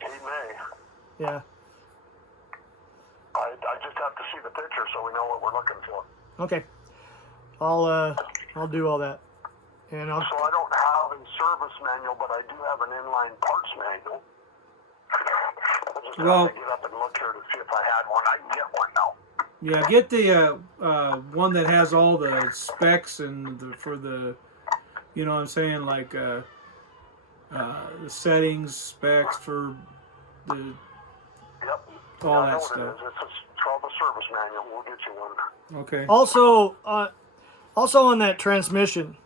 He may. Yeah. I just have to see the picture so we know what we're looking for. Okay. I'll do all that, and I'll. So I don't have a service manual, but I do have an inline parts manual. I just have to get up and look here to see if I had one. I can get one now. Yeah, get the one that has all the specs and for the, you know what I'm saying, like the settings, specs for the Yep. all I know that what stuff. it is. It's called the service manual. We'll get you one. Okay. Also on that transmission,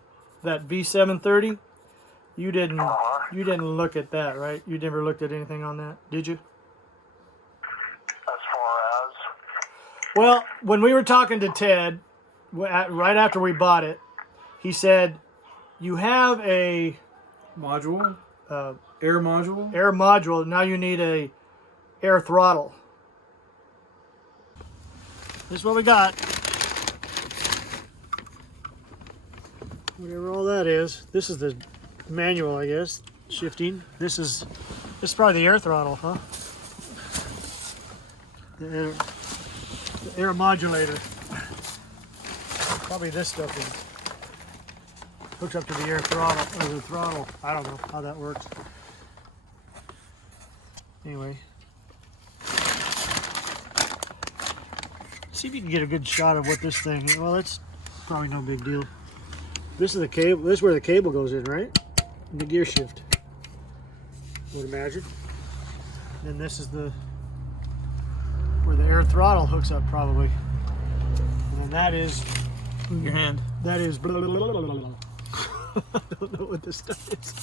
that V730, you didn't look at that, right? You never looked at anything on that, did you? As far as? Well, when we were talking to Ted, right after we bought it, he said, you have a Module? Air module? air module, now you need a air throttle. This is what we got. Whatever all that is. This is the manual, I guess. Shifting. This is probably the air throttle, huh? The air modulator. Probably this stuff is hooks up to the air throttle or the throttle. I don't know how that works. Anyway. See if you can get a good shot of what this thing is. Well, that's probably no big deal. This is the cable. This is where the cable goes in, right? The gear shift. Would imagine. And this is where the air throttle hooks up, probably. And that is Your hand. That is. Blah, blah, blah, blah, blah, blah. I don't know what this stuff is.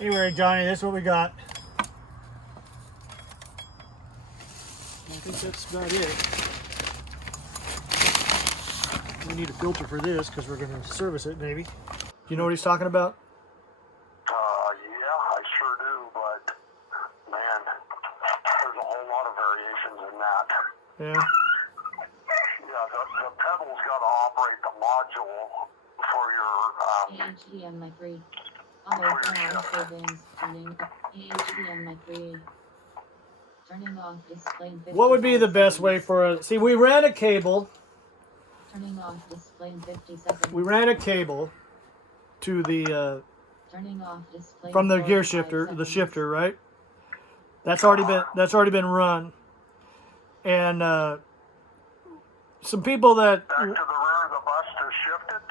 Anyway, Johnny, this is what we got. I think that's about it. We need a filter for this because we're going to service it, maybe. Do you know what he's talking about? Yeah, I sure do, but man, there's a whole lot of variations in that. Yeah. Yeah, the pedal's got to operate the module for your HDM mic read. Auto savings. Turning HDM mic read. Turning off display. What would be the best way for us? See, we ran a cable. Turning off display in 50 seconds. We ran a cable to the Turning off display from the in gear 45 shifter, the seconds. shifter, right? That's already been run. And some people that back to the rear of the bus to shift it.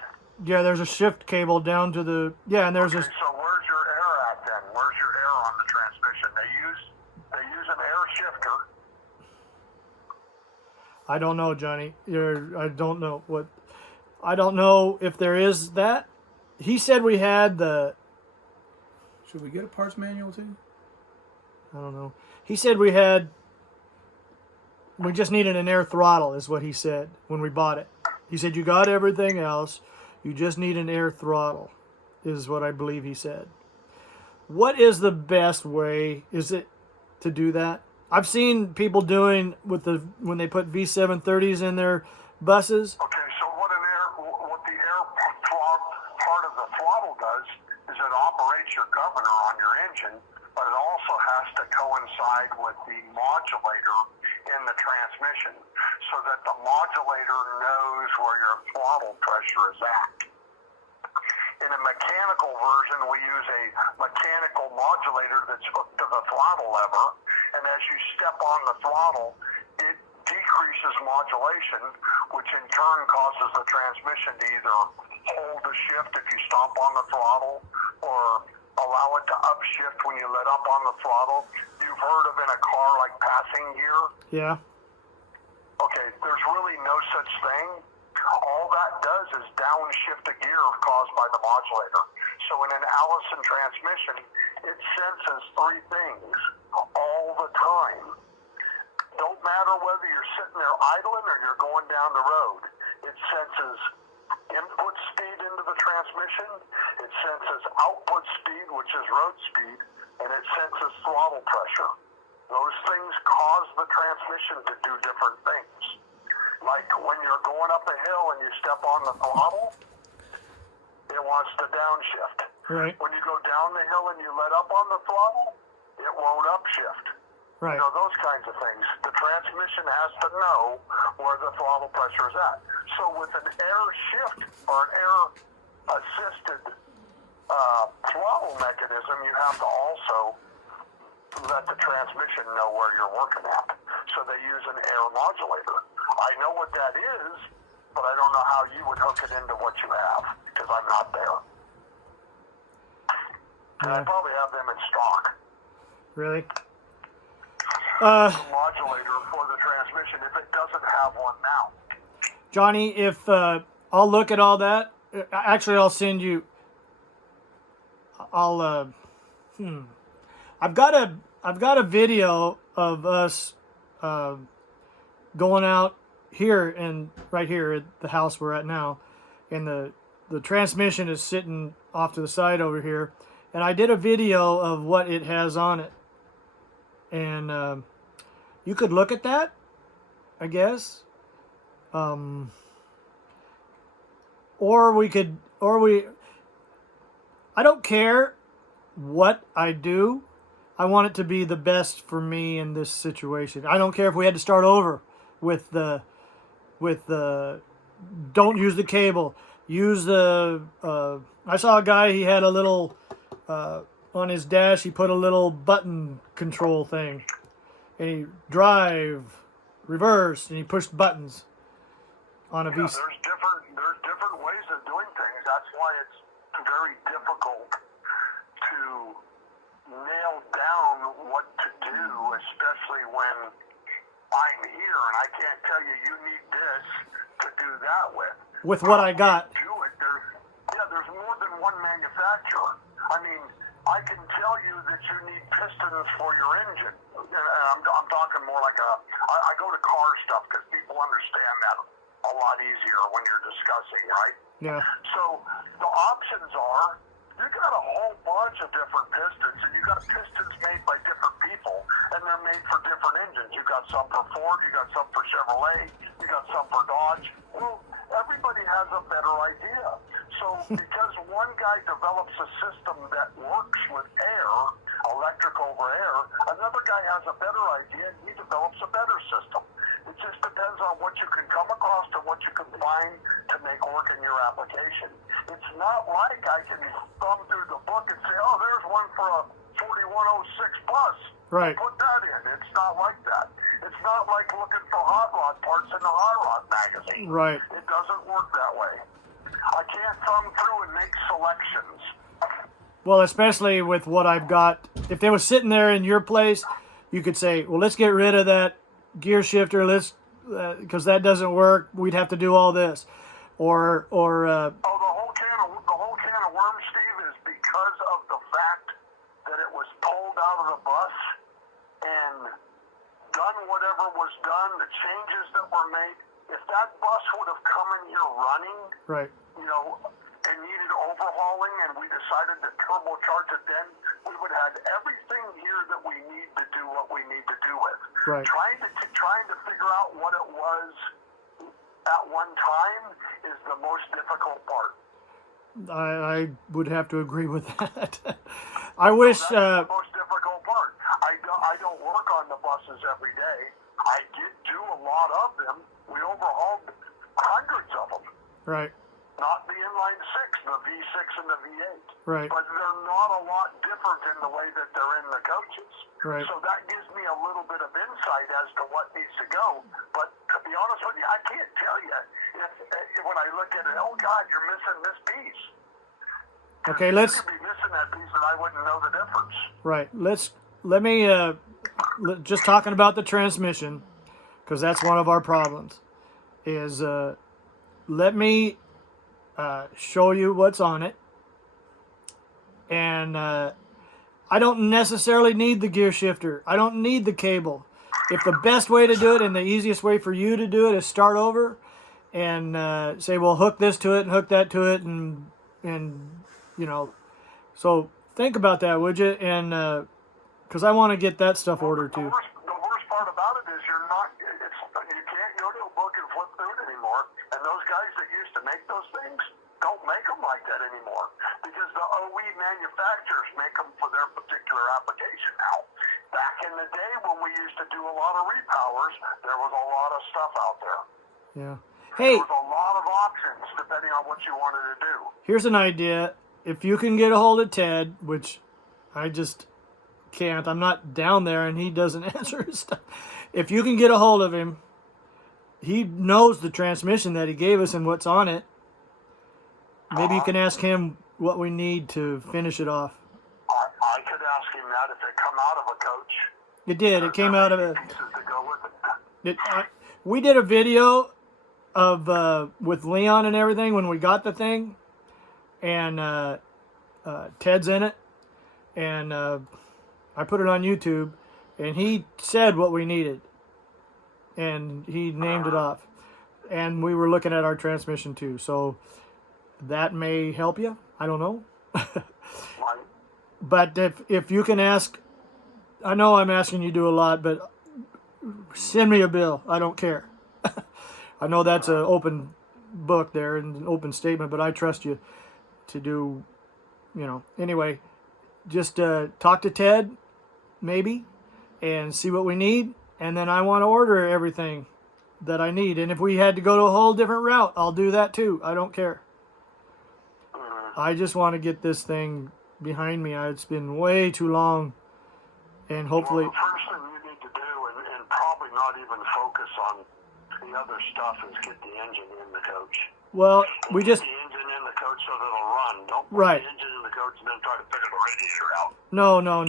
yeah, there's a shift cable down to the and there's Okay, a so where's your air at then? Where's your air on the transmission? They use an air shifter. I don't know, Johnny. I don't know if there is that. He said we had the. Should we get a parts manual too? I don't know. He said we had. We just needed an air throttle, is what he said when we bought it. He said you got everything else, you just need an air throttle, is what I believe he said. What is the best way? Is it to do that? I've seen people doing when they put V730s in their buses. Okay, so what the air part of the throttle does is it operates your governor on your engine, but it also has to coincide with the modulator in the transmission so that the modulator knows where your throttle pressure is at. In a mechanical version, we use a mechanical modulator that's hooked to the throttle lever, and as you step on the throttle, it decreases modulation, which in turn causes the transmission to either hold the shift if you stop on the throttle, or allow it to upshift when you let up on the throttle. You've heard of in a car like passing gear? Yeah. Okay, there's really no such thing. All that does is downshift a gear caused by the modulator. So in an Allison transmission, it senses three things all the time. Don't matter whether you're sitting there idling or you're going down the road. It senses input speed into the transmission, it senses output speed, which is road speed, and it senses throttle pressure. Those things cause the transmission to do different things. Like when you're going up a hill and you step on the throttle, it wants to downshift. Right. When you go down the hill and you let up on the throttle, it won't upshift. Right. You know, those kinds of things. The transmission has to know where the throttle pressure is at. So with an air shift or an air-assisted throttle mechanism, you have to also let the transmission know where you're working at. So they use an air modulator. I know what that is, but I don't know how you would hook it into what you have, because I'm not there. And I probably have them in stock. Really? Modulator for the transmission if it doesn't have one now. Johnny, if I'll look at all that. Actually, I'll send you. I've got a video of us going out here and right here at the house we're at now, and the transmission is sitting off to the side over here, and I did a video of what it has on it, and you could look at that, I guess. I don't care what I do. I want it to be the best for me in this situation. I don't care if we had to start over with the don't use the cable. Use the, I saw a guy, he had a little, on his dash, he put a little button control thing. And he drive, reverse, and he pushed buttons on a Yeah, V6. there's different ways of doing things. That's why it's very difficult to nail down what to do, especially when I'm here and I can't tell you you need this to do that with. With what I got. Do it. There's more than one manufacturer. I mean, I can tell you that you need pistons for your engine. And I'm talking more like I go to car stuff because people understand that a lot easier when you're discussing, right? Yeah. So the options are, you got a whole bunch of different pistons, and you got pistons made by different people, and they're made for different engines. You got some for Ford, you got some for Chevrolet, you got some for Dodge. Well, everybody has a better idea. So because one guy develops a system that works with air, electric over air, another guy has a better idea and he develops a better system. It just depends on what you can come across and what you can find to make work in your application. It's not like I can thumb through the book and say, oh, there's one for a 4106 plus. Right. Put that in. It's not like that. It's not like looking for hot rod parts in the hot rod magazine. Right. It doesn't work that way. I can't thumb through and make selections. Well, especially with what I've got. If they were sitting there in your place, you could say, well, let's get rid of that gear shifter. Let's, because that doesn't work. We'd have to do all this. Or the whole can of worms, Steve, is because of the fact that it was pulled out of the bus and done whatever was done, the changes that were made. If that bus would have come in here running, right. you know, and needed overhauling, and we decided to turbocharge it then, we would have everything here that we need to do what we need to do with. Right. Trying to figure out what it was at one time is the most difficult part. I would have to agree with that. I wish. That's the most difficult part. I don't work on the buses every day. I did do a lot of them. We overhauled hundreds of them. Right. Not the inline 6, the V6 and the V8. Right. But they're not a lot different in the way that they're in the coaches. Right. So that gives me a little bit of insight as to what needs to go. But to be honest with you, I can't tell you when I look at it, oh God, you're missing this piece. Okay, You let's. could be missing that piece and I wouldn't know the difference. Right. Let me just talking about the transmission, because that's one of our problems. Is let me show you what's on it, and I don't necessarily need the gear shifter. I don't need the cable. If the best way to do it and the easiest way for you to do it is start over and say, well, hook this to it and hook that to it, and you know, so think about that, would you? And because I want to get that stuff ordered too. The worst part about it is you can't go to a book and flip through it anymore. And those guys that used to make those things don't make them like that anymore, because the OE manufacturers make them for their particular application now. Back in the day when we used to do a lot of repowers, there was a lot of stuff out there. Yeah. Hey, There was a lot of options depending on what you wanted to do. here's an idea. If you can get a hold of Ted, which I just can't, I'm not down there and he doesn't answer his stuff. If you can get a hold of him, he knows the transmission that he gave us and what's on it. Maybe you can ask him what we need to finish it off. I could ask him that if it come out of a coach. It did. It came out of a. Pieces to go with it. We did a video of with Leon and everything when we got the thing, and Ted's in it, and I put it on YouTube, and he said what we needed, and he named it off, and we were looking at our transmission too, so that may help you. I don't know. Right. But if you can ask, I know I'm asking you to do a lot, but send me a bill. I don't care. I know that's an open book there and an open statement, but I trust you to do, Anyway, just talk to Ted, maybe, and see what we need. And then I want to order everything that I need. And if we had to go to a whole different route, I'll do that too. I don't care. I just want to get this thing behind me. It's been way too long. And hopefully... Well, the first thing you need to do, and probably not even focus on the other stuff, is get the engine in the coach. Well, we Get just... the engine in the coach so that it'll run. Don't put Right. the engine in the coach and then try to figure the radiator out. No. No.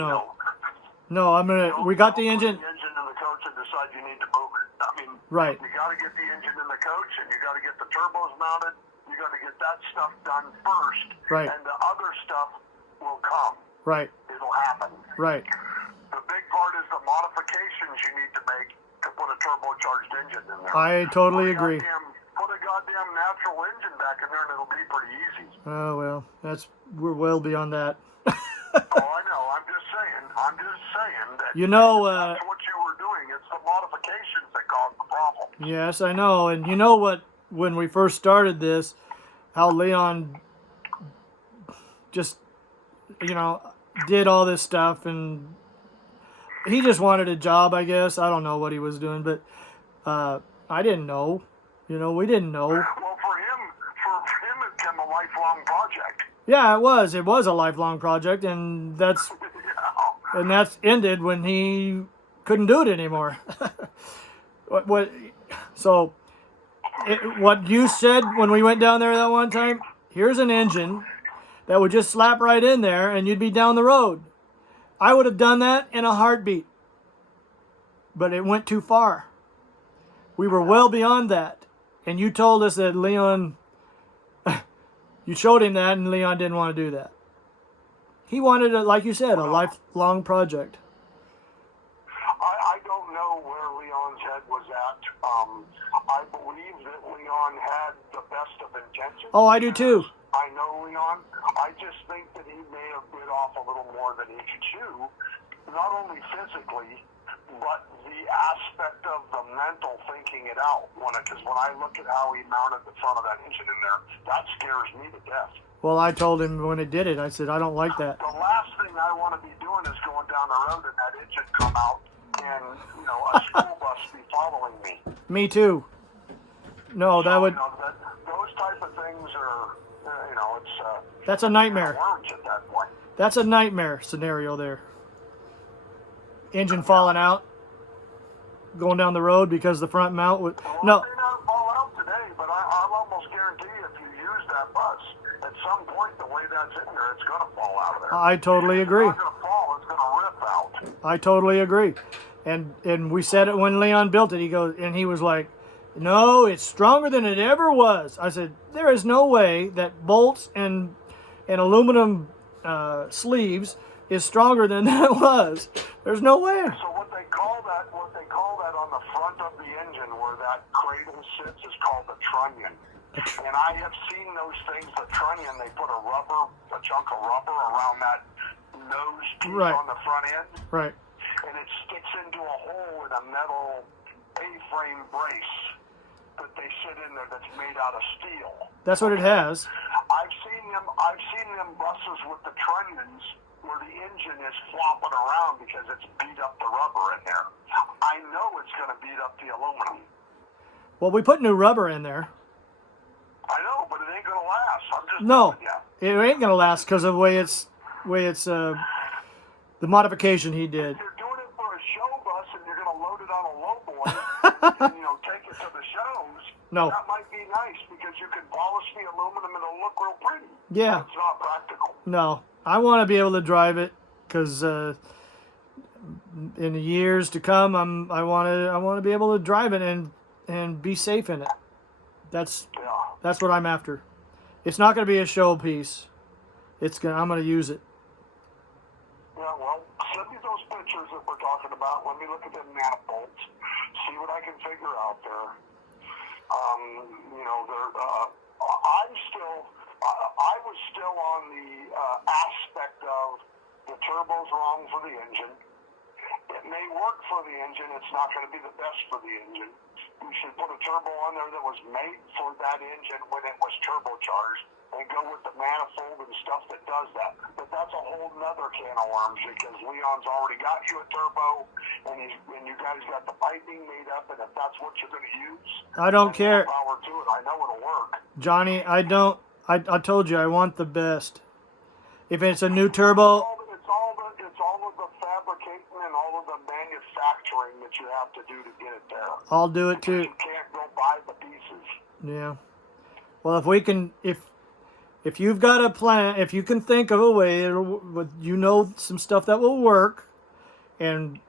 No, I'm going to... We got the engine... Put the engine in the coach and decide you need to move it. I mean, Right. you got to get the engine in the coach, and you got to get the turbos mounted. You got to get that stuff done first. Right. And the other stuff will come. Right. It'll happen. Right. The big part is the modifications you need to make to put a turbocharged engine in there. I totally Put a agree. Put a goddamn natural engine back in there, and it'll be pretty easy. Oh, well, we're well beyond that. Oh, I know. I'm just saying that. That's what you were doing. It's the modifications that cause the problem. Yes, I know. And you know what, when we first started this, how Leon just, did all this stuff, and he just wanted a job, I guess. I don't know what he was doing, but I didn't know. We didn't know. Well, for him, it became a lifelong project. Yeah, it was. It was a lifelong project, and that's ended when he couldn't do it anymore. What you said when we went down there that one time, here's an engine that would just slap right in there and you'd be down the road. I would have done that in a heartbeat. But it went too far. We were well beyond that. And you told us that Leon, you showed him that, and Leon didn't want to do that. He wanted, like you said, a lifelong project. I don't know where Leon's head was at. I believe that Leon had the best of intentions. Oh, I do too. I know Leon. I just think that he may have bit off a little more than he could chew, not only physically, but the aspect of the mental thinking it out. Because when I look at how he mounted the front of that engine in there, that scares me to death. Well, I told him when it did it, I said, I don't like that. The last thing I want to be doing is going down the road and that engine come out and, a school bus be following me. Me too. No, that would... Those type of things are, That's a nightmare. Words at that point. That's a nightmare scenario there. Engine falling out, going down the road because the front mount would. Well, No, it may not fall out today, but I'll almost guarantee if you use that bus, at some point, the way that's in there, it's going to fall out of there. I totally agree. It's not going to fall, it's going to rip out. I totally agree. And we said it when Leon built it. He goes, and he was like, "No, it's stronger than it ever was." I said, "There is no way that bolts and aluminum sleeves is stronger than that was. There's no way." So what they call that on the front of the engine where that cradle sits is called the trunnion. And I have seen those things, the trunnion, they put a chunk of rubber around that nose piece Right. on the front end. Right. And it sticks into a hole in a metal A-frame brace that they sit in there that's made out of steel. That's what it has. I've seen them buses with the trunnions where the engine is flopping around because it's beat up the rubber in there. I know it's going to beat up the aluminum. Well, we put new rubber in there. I know, but it ain't going to last. I'm just No, telling it you. ain't gonna last because of the way it's the modification he did. If you're doing it for a show bus and you're going to load it on a lowboy and take it to the shows, No. that might be nice because you can polish the aluminum and it'll look real pretty. Yeah. But it's not practical. No, I want to be able to drive it because in the years to come, I want to be able to drive it and be safe in it. That's Yeah. what I'm after. It's not going to be a show piece. I'm going to use it. Yeah, well, send me those pictures that we're talking about. Let me look at them manifolds, see what I can figure out there. I was still on the aspect of the turbo's wrong for the engine. It may work for the engine. It's not going to be the best for the engine. You should put a turbo on there that was made for that engine when it was turbocharged and go with the manifold and stuff that does that. But that's a whole nother can of worms because Leon's already got you a turbo and you guys got the piping made up, and if that's what you're going to use, I don't then care, more power to it. I know it'll work. Johnny. I don't. I told you I want the best. If it's a new turbo, It's all of the fabricating and all of the manufacturing that you have to do to get it there. I'll do it too. You can't go buy the pieces. Yeah. Well, if we can, if you've got a plan, if you can think of a way, some stuff that will work, and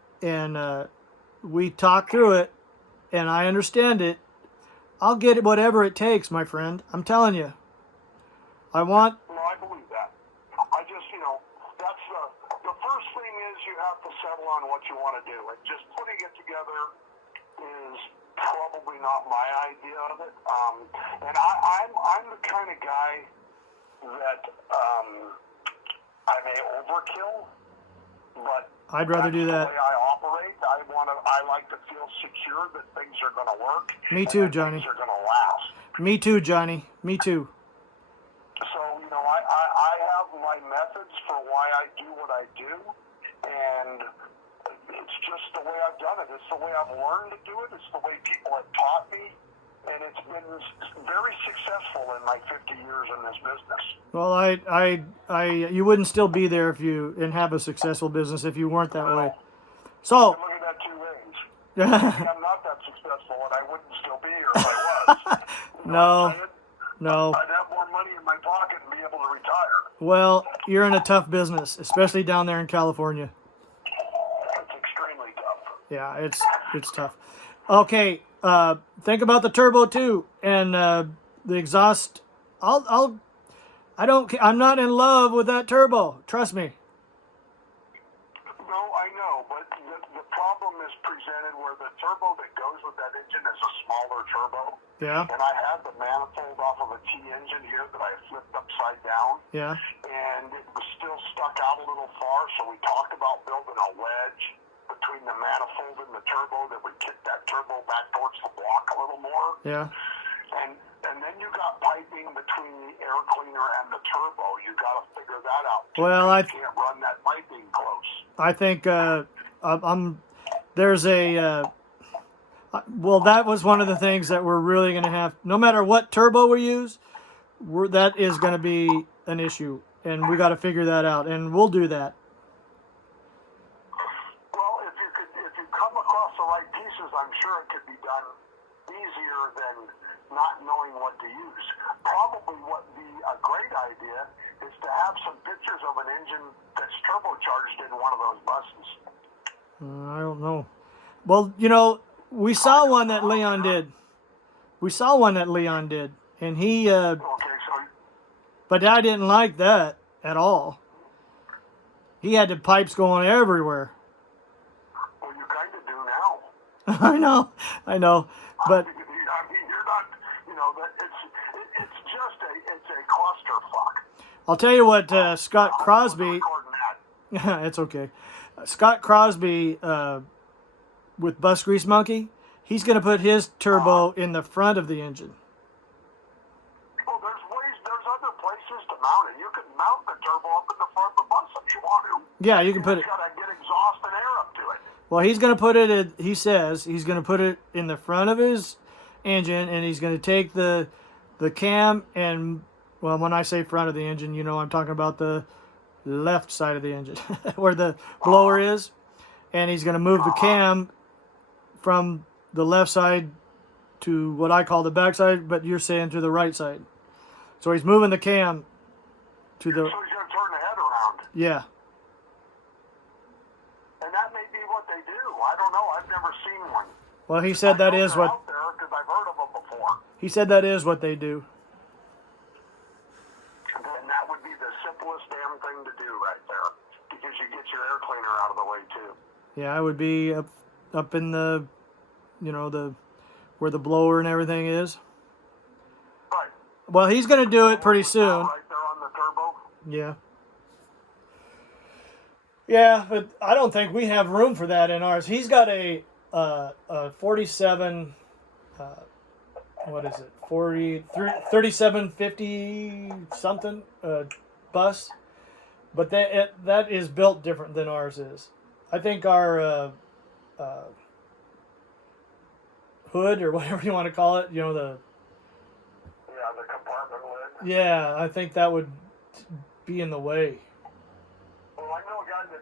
we talk through it, and I understand it, I'll get it whatever it takes, my friend. I'm telling you. I want. No, I believe that. I just, that's the first thing is you have to settle on what you want to do. And just putting it together is probably not my idea of it. And I'm the kind of guy that I may overkill, but I'd rather do that. that's the way I operate. I like to feel secure that things are going to work. Me and too, that Johnny. Things are going to last. Me too, Johnny. Me too. So, I have my methods for why I do what I do, and it's just the way I've done it. It's the way I've learned to do it. It's the way people have taught me, and it's been very successful in my 50 years in this business. Well, you wouldn't still be there and have a successful business if you weren't that way. So. Look at that two ways. I'm not that successful, and I wouldn't still be here if I was. No. No. I'd have more money in my pocket and be able to retire. Well, you're in a tough business, especially down there in California. It's extremely tough. Yeah, it's tough. Okay, think about the turbo too, and the exhaust. I'm not in love with that turbo. Trust me. No, I know, but the problem is presented where the turbo that goes with that engine is a smaller turbo. Yeah. And I had the manifold off of a T engine here that I flipped upside down. Yeah. And it was still stuck out a little far, so we talked about building a wedge between the manifold and the turbo that would kick that turbo back towards the block a little more. Yeah. And then you got piping between the air cleaner and the turbo. You got to figure that out. Well, you can't run that piping close. I think there's a. Well, that was one of the things that we're really going to have. No matter what turbo we use, that is going to be an issue, and we got to figure that out, and we'll do that. Well, if you come across the right pieces, I'm sure it could be done easier than not knowing what to use. Probably what would be a great idea is to have some pictures of an engine that's turbocharged in one of those buses. I don't know. Well, you know, we saw one that Leon did. And he, Okay, so but I didn't like that at all. He had the pipes going everywhere. well, you kind of do now. I know, but I mean, you're not, you know, that it's just a clusterfuck. I'll tell you what, Scott Crosby, Recording that. it's okay. Scott Crosby, with Bus Grease Monkey, he's going to put his turbo in the front of the engine. Well, there's other places to mount it. You can mount the turbo up in the front of the bus if you want to. Yeah, you can put it. You gotta get exhaust and air up to it. Well, he's going to put it in, he says he's going to put it in the front of his engine, and he's going to take the cam and, well, when I say front of the engine, you know, I'm talking about the left side of the engine where the blower is, and he's going to move the cam from the left side to what I call the back side, but you're saying to the right side. So he's moving the cam to the, So he's gonna turn the head around. yeah. And that may be what they do. I don't know. I've never seen one. Well, he said that is what, out there because I've heard of them before. he said that is what they do. And that would be the simplest damn thing to do right there, because you get your air cleaner out of the way too. Yeah, I would be up in the, you know, the where the blower and everything is. Right. Well, he's going to do it pretty soon. Right there on the turbo. Yeah. Yeah, but I don't think we have room for that in ours. He's got a 47, what is it, 3750 something bus, but that is built different than ours is. I think our hood, or whatever you want to call it, you know, Yeah, the compartment lid. yeah, I think that would be in the way. Well, I know a guy that,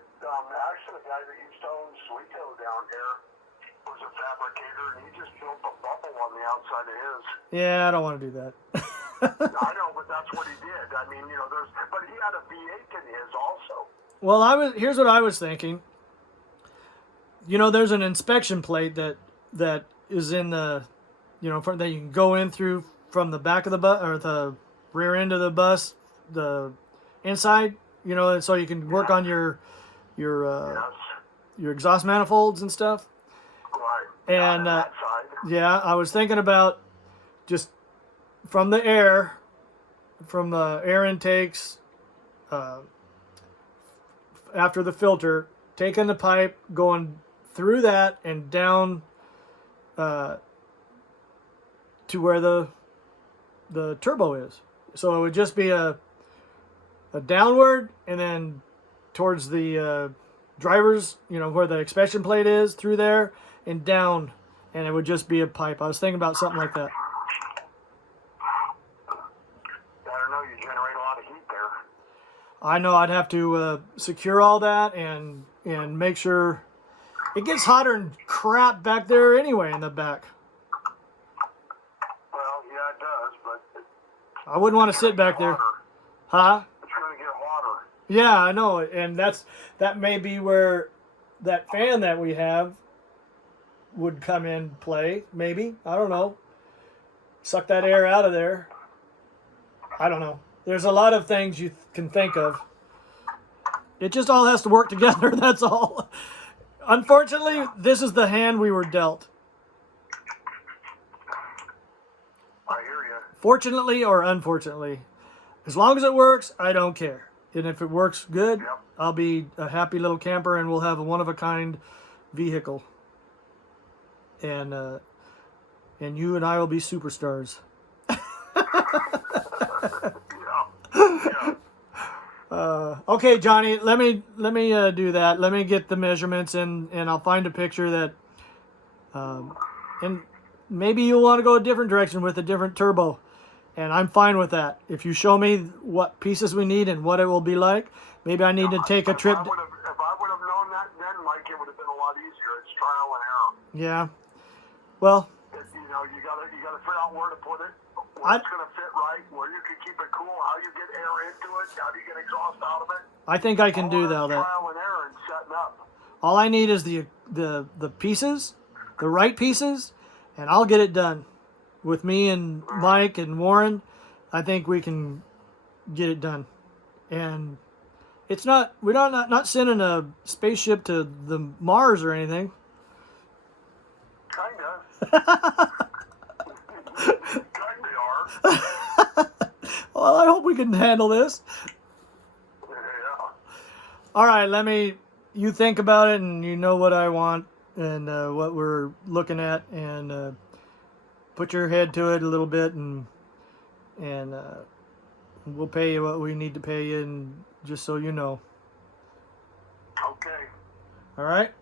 actually a guy that used to own Sweeto down here was a fabricator, and he just built a bubble on the outside of his. Yeah, I don't want to do that. I know, but that's what he did. I mean, you know, but he had a V8 in his also. Well, here's what I was thinking. You know, there's an inspection plate that is in the, you know, that you can go in through from the back of the bus, or the rear end of the bus, the inside, you know, and so you can work on your Yes. your exhaust manifolds and stuff. Right. And On that side. yeah, I was thinking about just from the air intakes, after the filter, taking the pipe, going through that and down to where the turbo is. So it would just be a downward, and then towards the driver's, you know, where the inspection plate is, through there and down, and it would just be a pipe. I was thinking about something like that. I don't know, you generate a lot of heat there. I know I'd have to secure all that and make sure. It gets hotter than crap back there anyway in the back. Well, yeah, it does, but I wouldn't want to sit back there. hotter. Huh? It's going to get hotter. Yeah, I know. And that may be where that fan that we have would come in play, maybe. I don't know. Suck that air out of there. I don't know. There's a lot of things you can think of. It just all has to work together, that's all. Unfortunately, this is the hand we were dealt. I hear you. Fortunately or unfortunately. As long as it works, I don't care. And if it works good, Yep. I'll be a happy little camper, and we'll have a one-of-a-kind vehicle. And you and I will be superstars. Yeah. Okay, Johnny, let me do that. Let me get the measurements, and I'll find a picture that, and maybe you'll want to go a different direction with a different turbo, And I'm fine with that. If you show me what pieces we need and what it will be like, maybe I need to take a trip. If I would have known that then, Mike, it would have been a lot easier. It's trial and error. Yeah. Well, You know, you gotta figure out where to put it, where it's gonna fit right, where you can keep it cool, how you get air into it, how do you get exhaust out of it. I think I can do that. Trial and error and setting up. All I need is the pieces, the right pieces, and I'll get it done. With me and Mike and Warren, I think we can get it done. And it's not, we're not sending a spaceship to the Mars or anything. Kinda. Kinda are. Well, I hope we can handle this. Yeah. All right, you think about it, and you know what I want and what we're looking at, and put your head to it a little bit, and we'll pay you what we need to pay you, and just so you know. Okay. All right.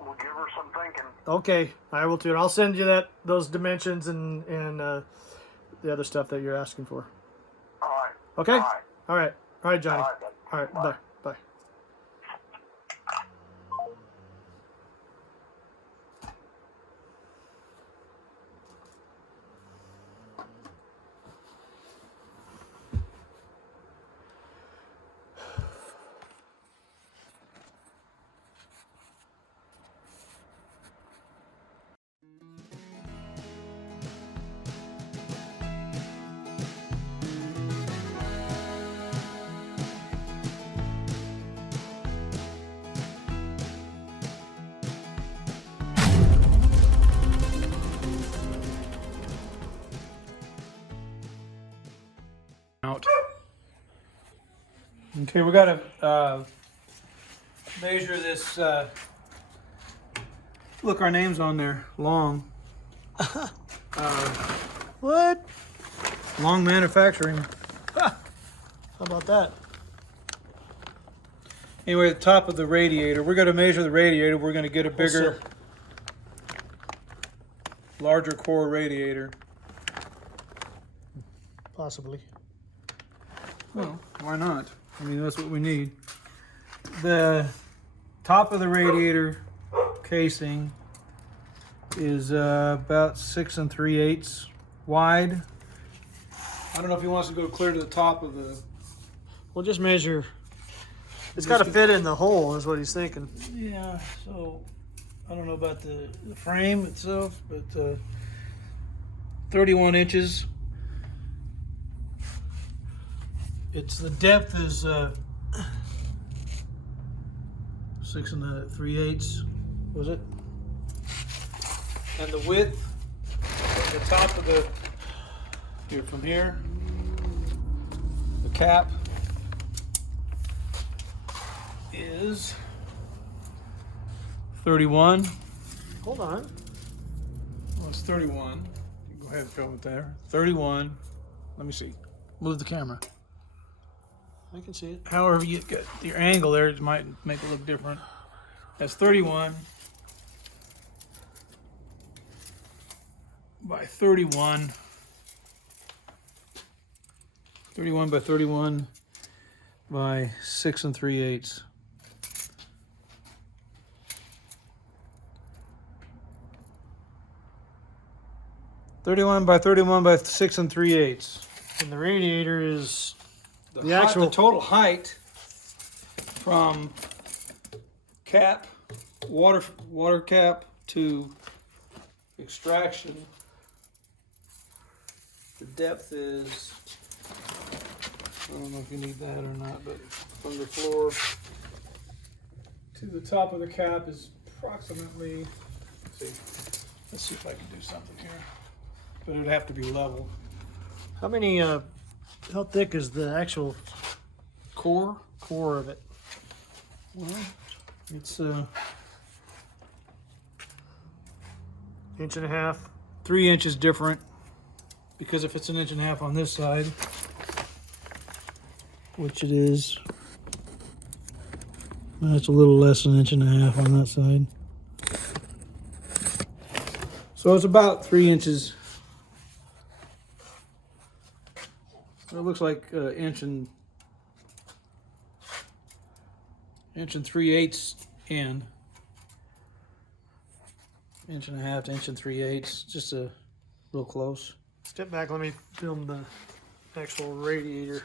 We'll give her some thinking. Okay, I will too. And I'll send you those dimensions and the other stuff that you're asking for. All right. Okay. All right. All right. All right, Johnny. All right, bud. All right. Bye. Bye. Out. Okay, we got to measure this. Look, our name's on there. Long. What? Long Manufacturing. How about that? Anyway, the top of the radiator. We're going to measure the radiator. We're going to get a bigger, larger core radiator. Possibly. Well, why not? I mean, that's what we need. The top of the radiator casing is about 6 3/8 wide. I don't know if he wants to go clear to the top of the. We'll just measure. It's got to fit in the hole, is what he's thinking. Yeah, so I don't know about the frame itself, but 31 inches. The depth is 6 3/8, was it? And the width, the top of the from here, the cap is 31. Hold on. Well, it's 31. Go ahead and film it there. 31. Let me see. Move the camera. I can see it. However you get your angle there, it might make it look different. That's 31 by 31. 31 by 31 by 6 3/8. By 31 by 6 3/8. And the radiator is The total height from cap, water cap to extraction. The depth is, I don't know if you need that or not, but from the floor to the top of the cap is approximately, let's see if I can do something here. But it would have to be level. how many? How thick is the actual core of it? Well, it's 1.5 inches. 3 inches different, because if it's 1.5 inches on this side, which it is, that's a little less than 1.5 inches on that side. So it's about 3 inches It looks like inch and 3/8 in. Inch and a half to inch and 3/8. Just a little close. Step back, let me film the actual radiator.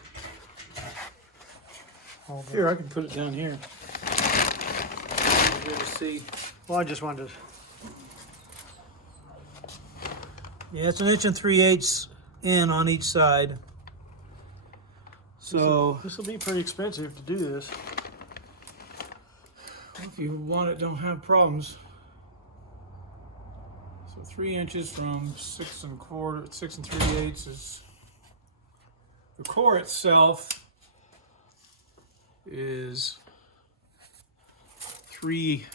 Hold on. Here, I can put it down here. Easier to see. Well, I just wanted to. Yeah, it's an inch and 3/8 in on each side. So This will be pretty expensive to do this. if you want it, don't have problems. So 3 inches from 6 3/8 is the core itself is 3.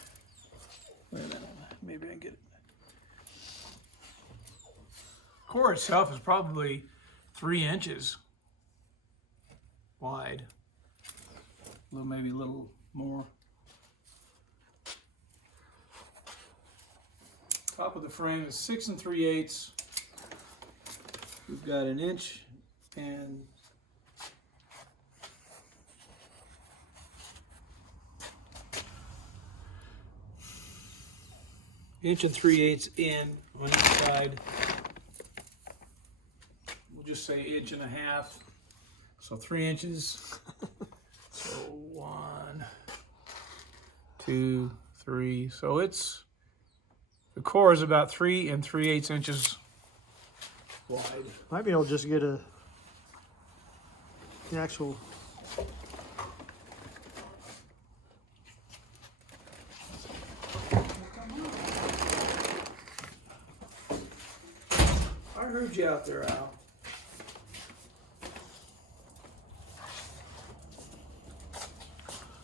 Wait a minute, maybe I can get it. Core itself is probably 3 inches wide. Maybe a little more. Top of the frame is 6 3/8. We've got an inch and inch and 3/8 in on each side. We'll just say inch and a half. So 3 inches. So 1, 2, 3. So it's the core is about 3 3/8 inches wide. Might be able to just get the actual. I heard you out there, Al.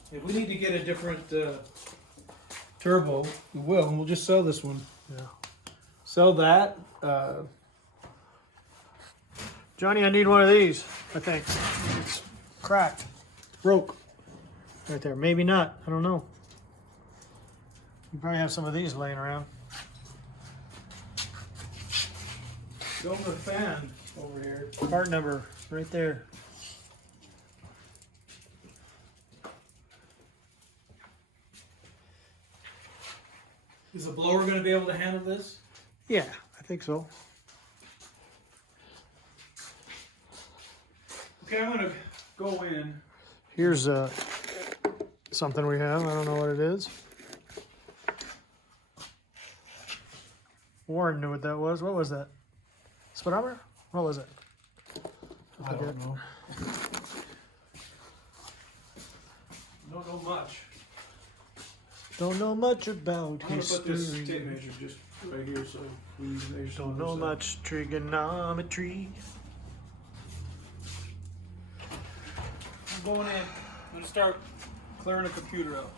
If we need to get a different turbo, we will, and we'll just sell this one. Yeah. Sell that. Johnny, I need one of these. I think it's cracked, broke, right there. Maybe not. I don't know. You probably have some of these laying around. Go for the fan over here. Part number right there. Is the blower going to be able to handle this? Yeah, I think so. Okay, I'm going to go in. Here's something we have. I don't know what it is. Warren knew what that was. What was that? Speedometer? What was it? I don't know. Don't know much. Don't know much about I'm going to put this history. tape measure just right here so we can measure some Don't of know this much trigonometry. I'm going in. I'm going to start clearing the computer out.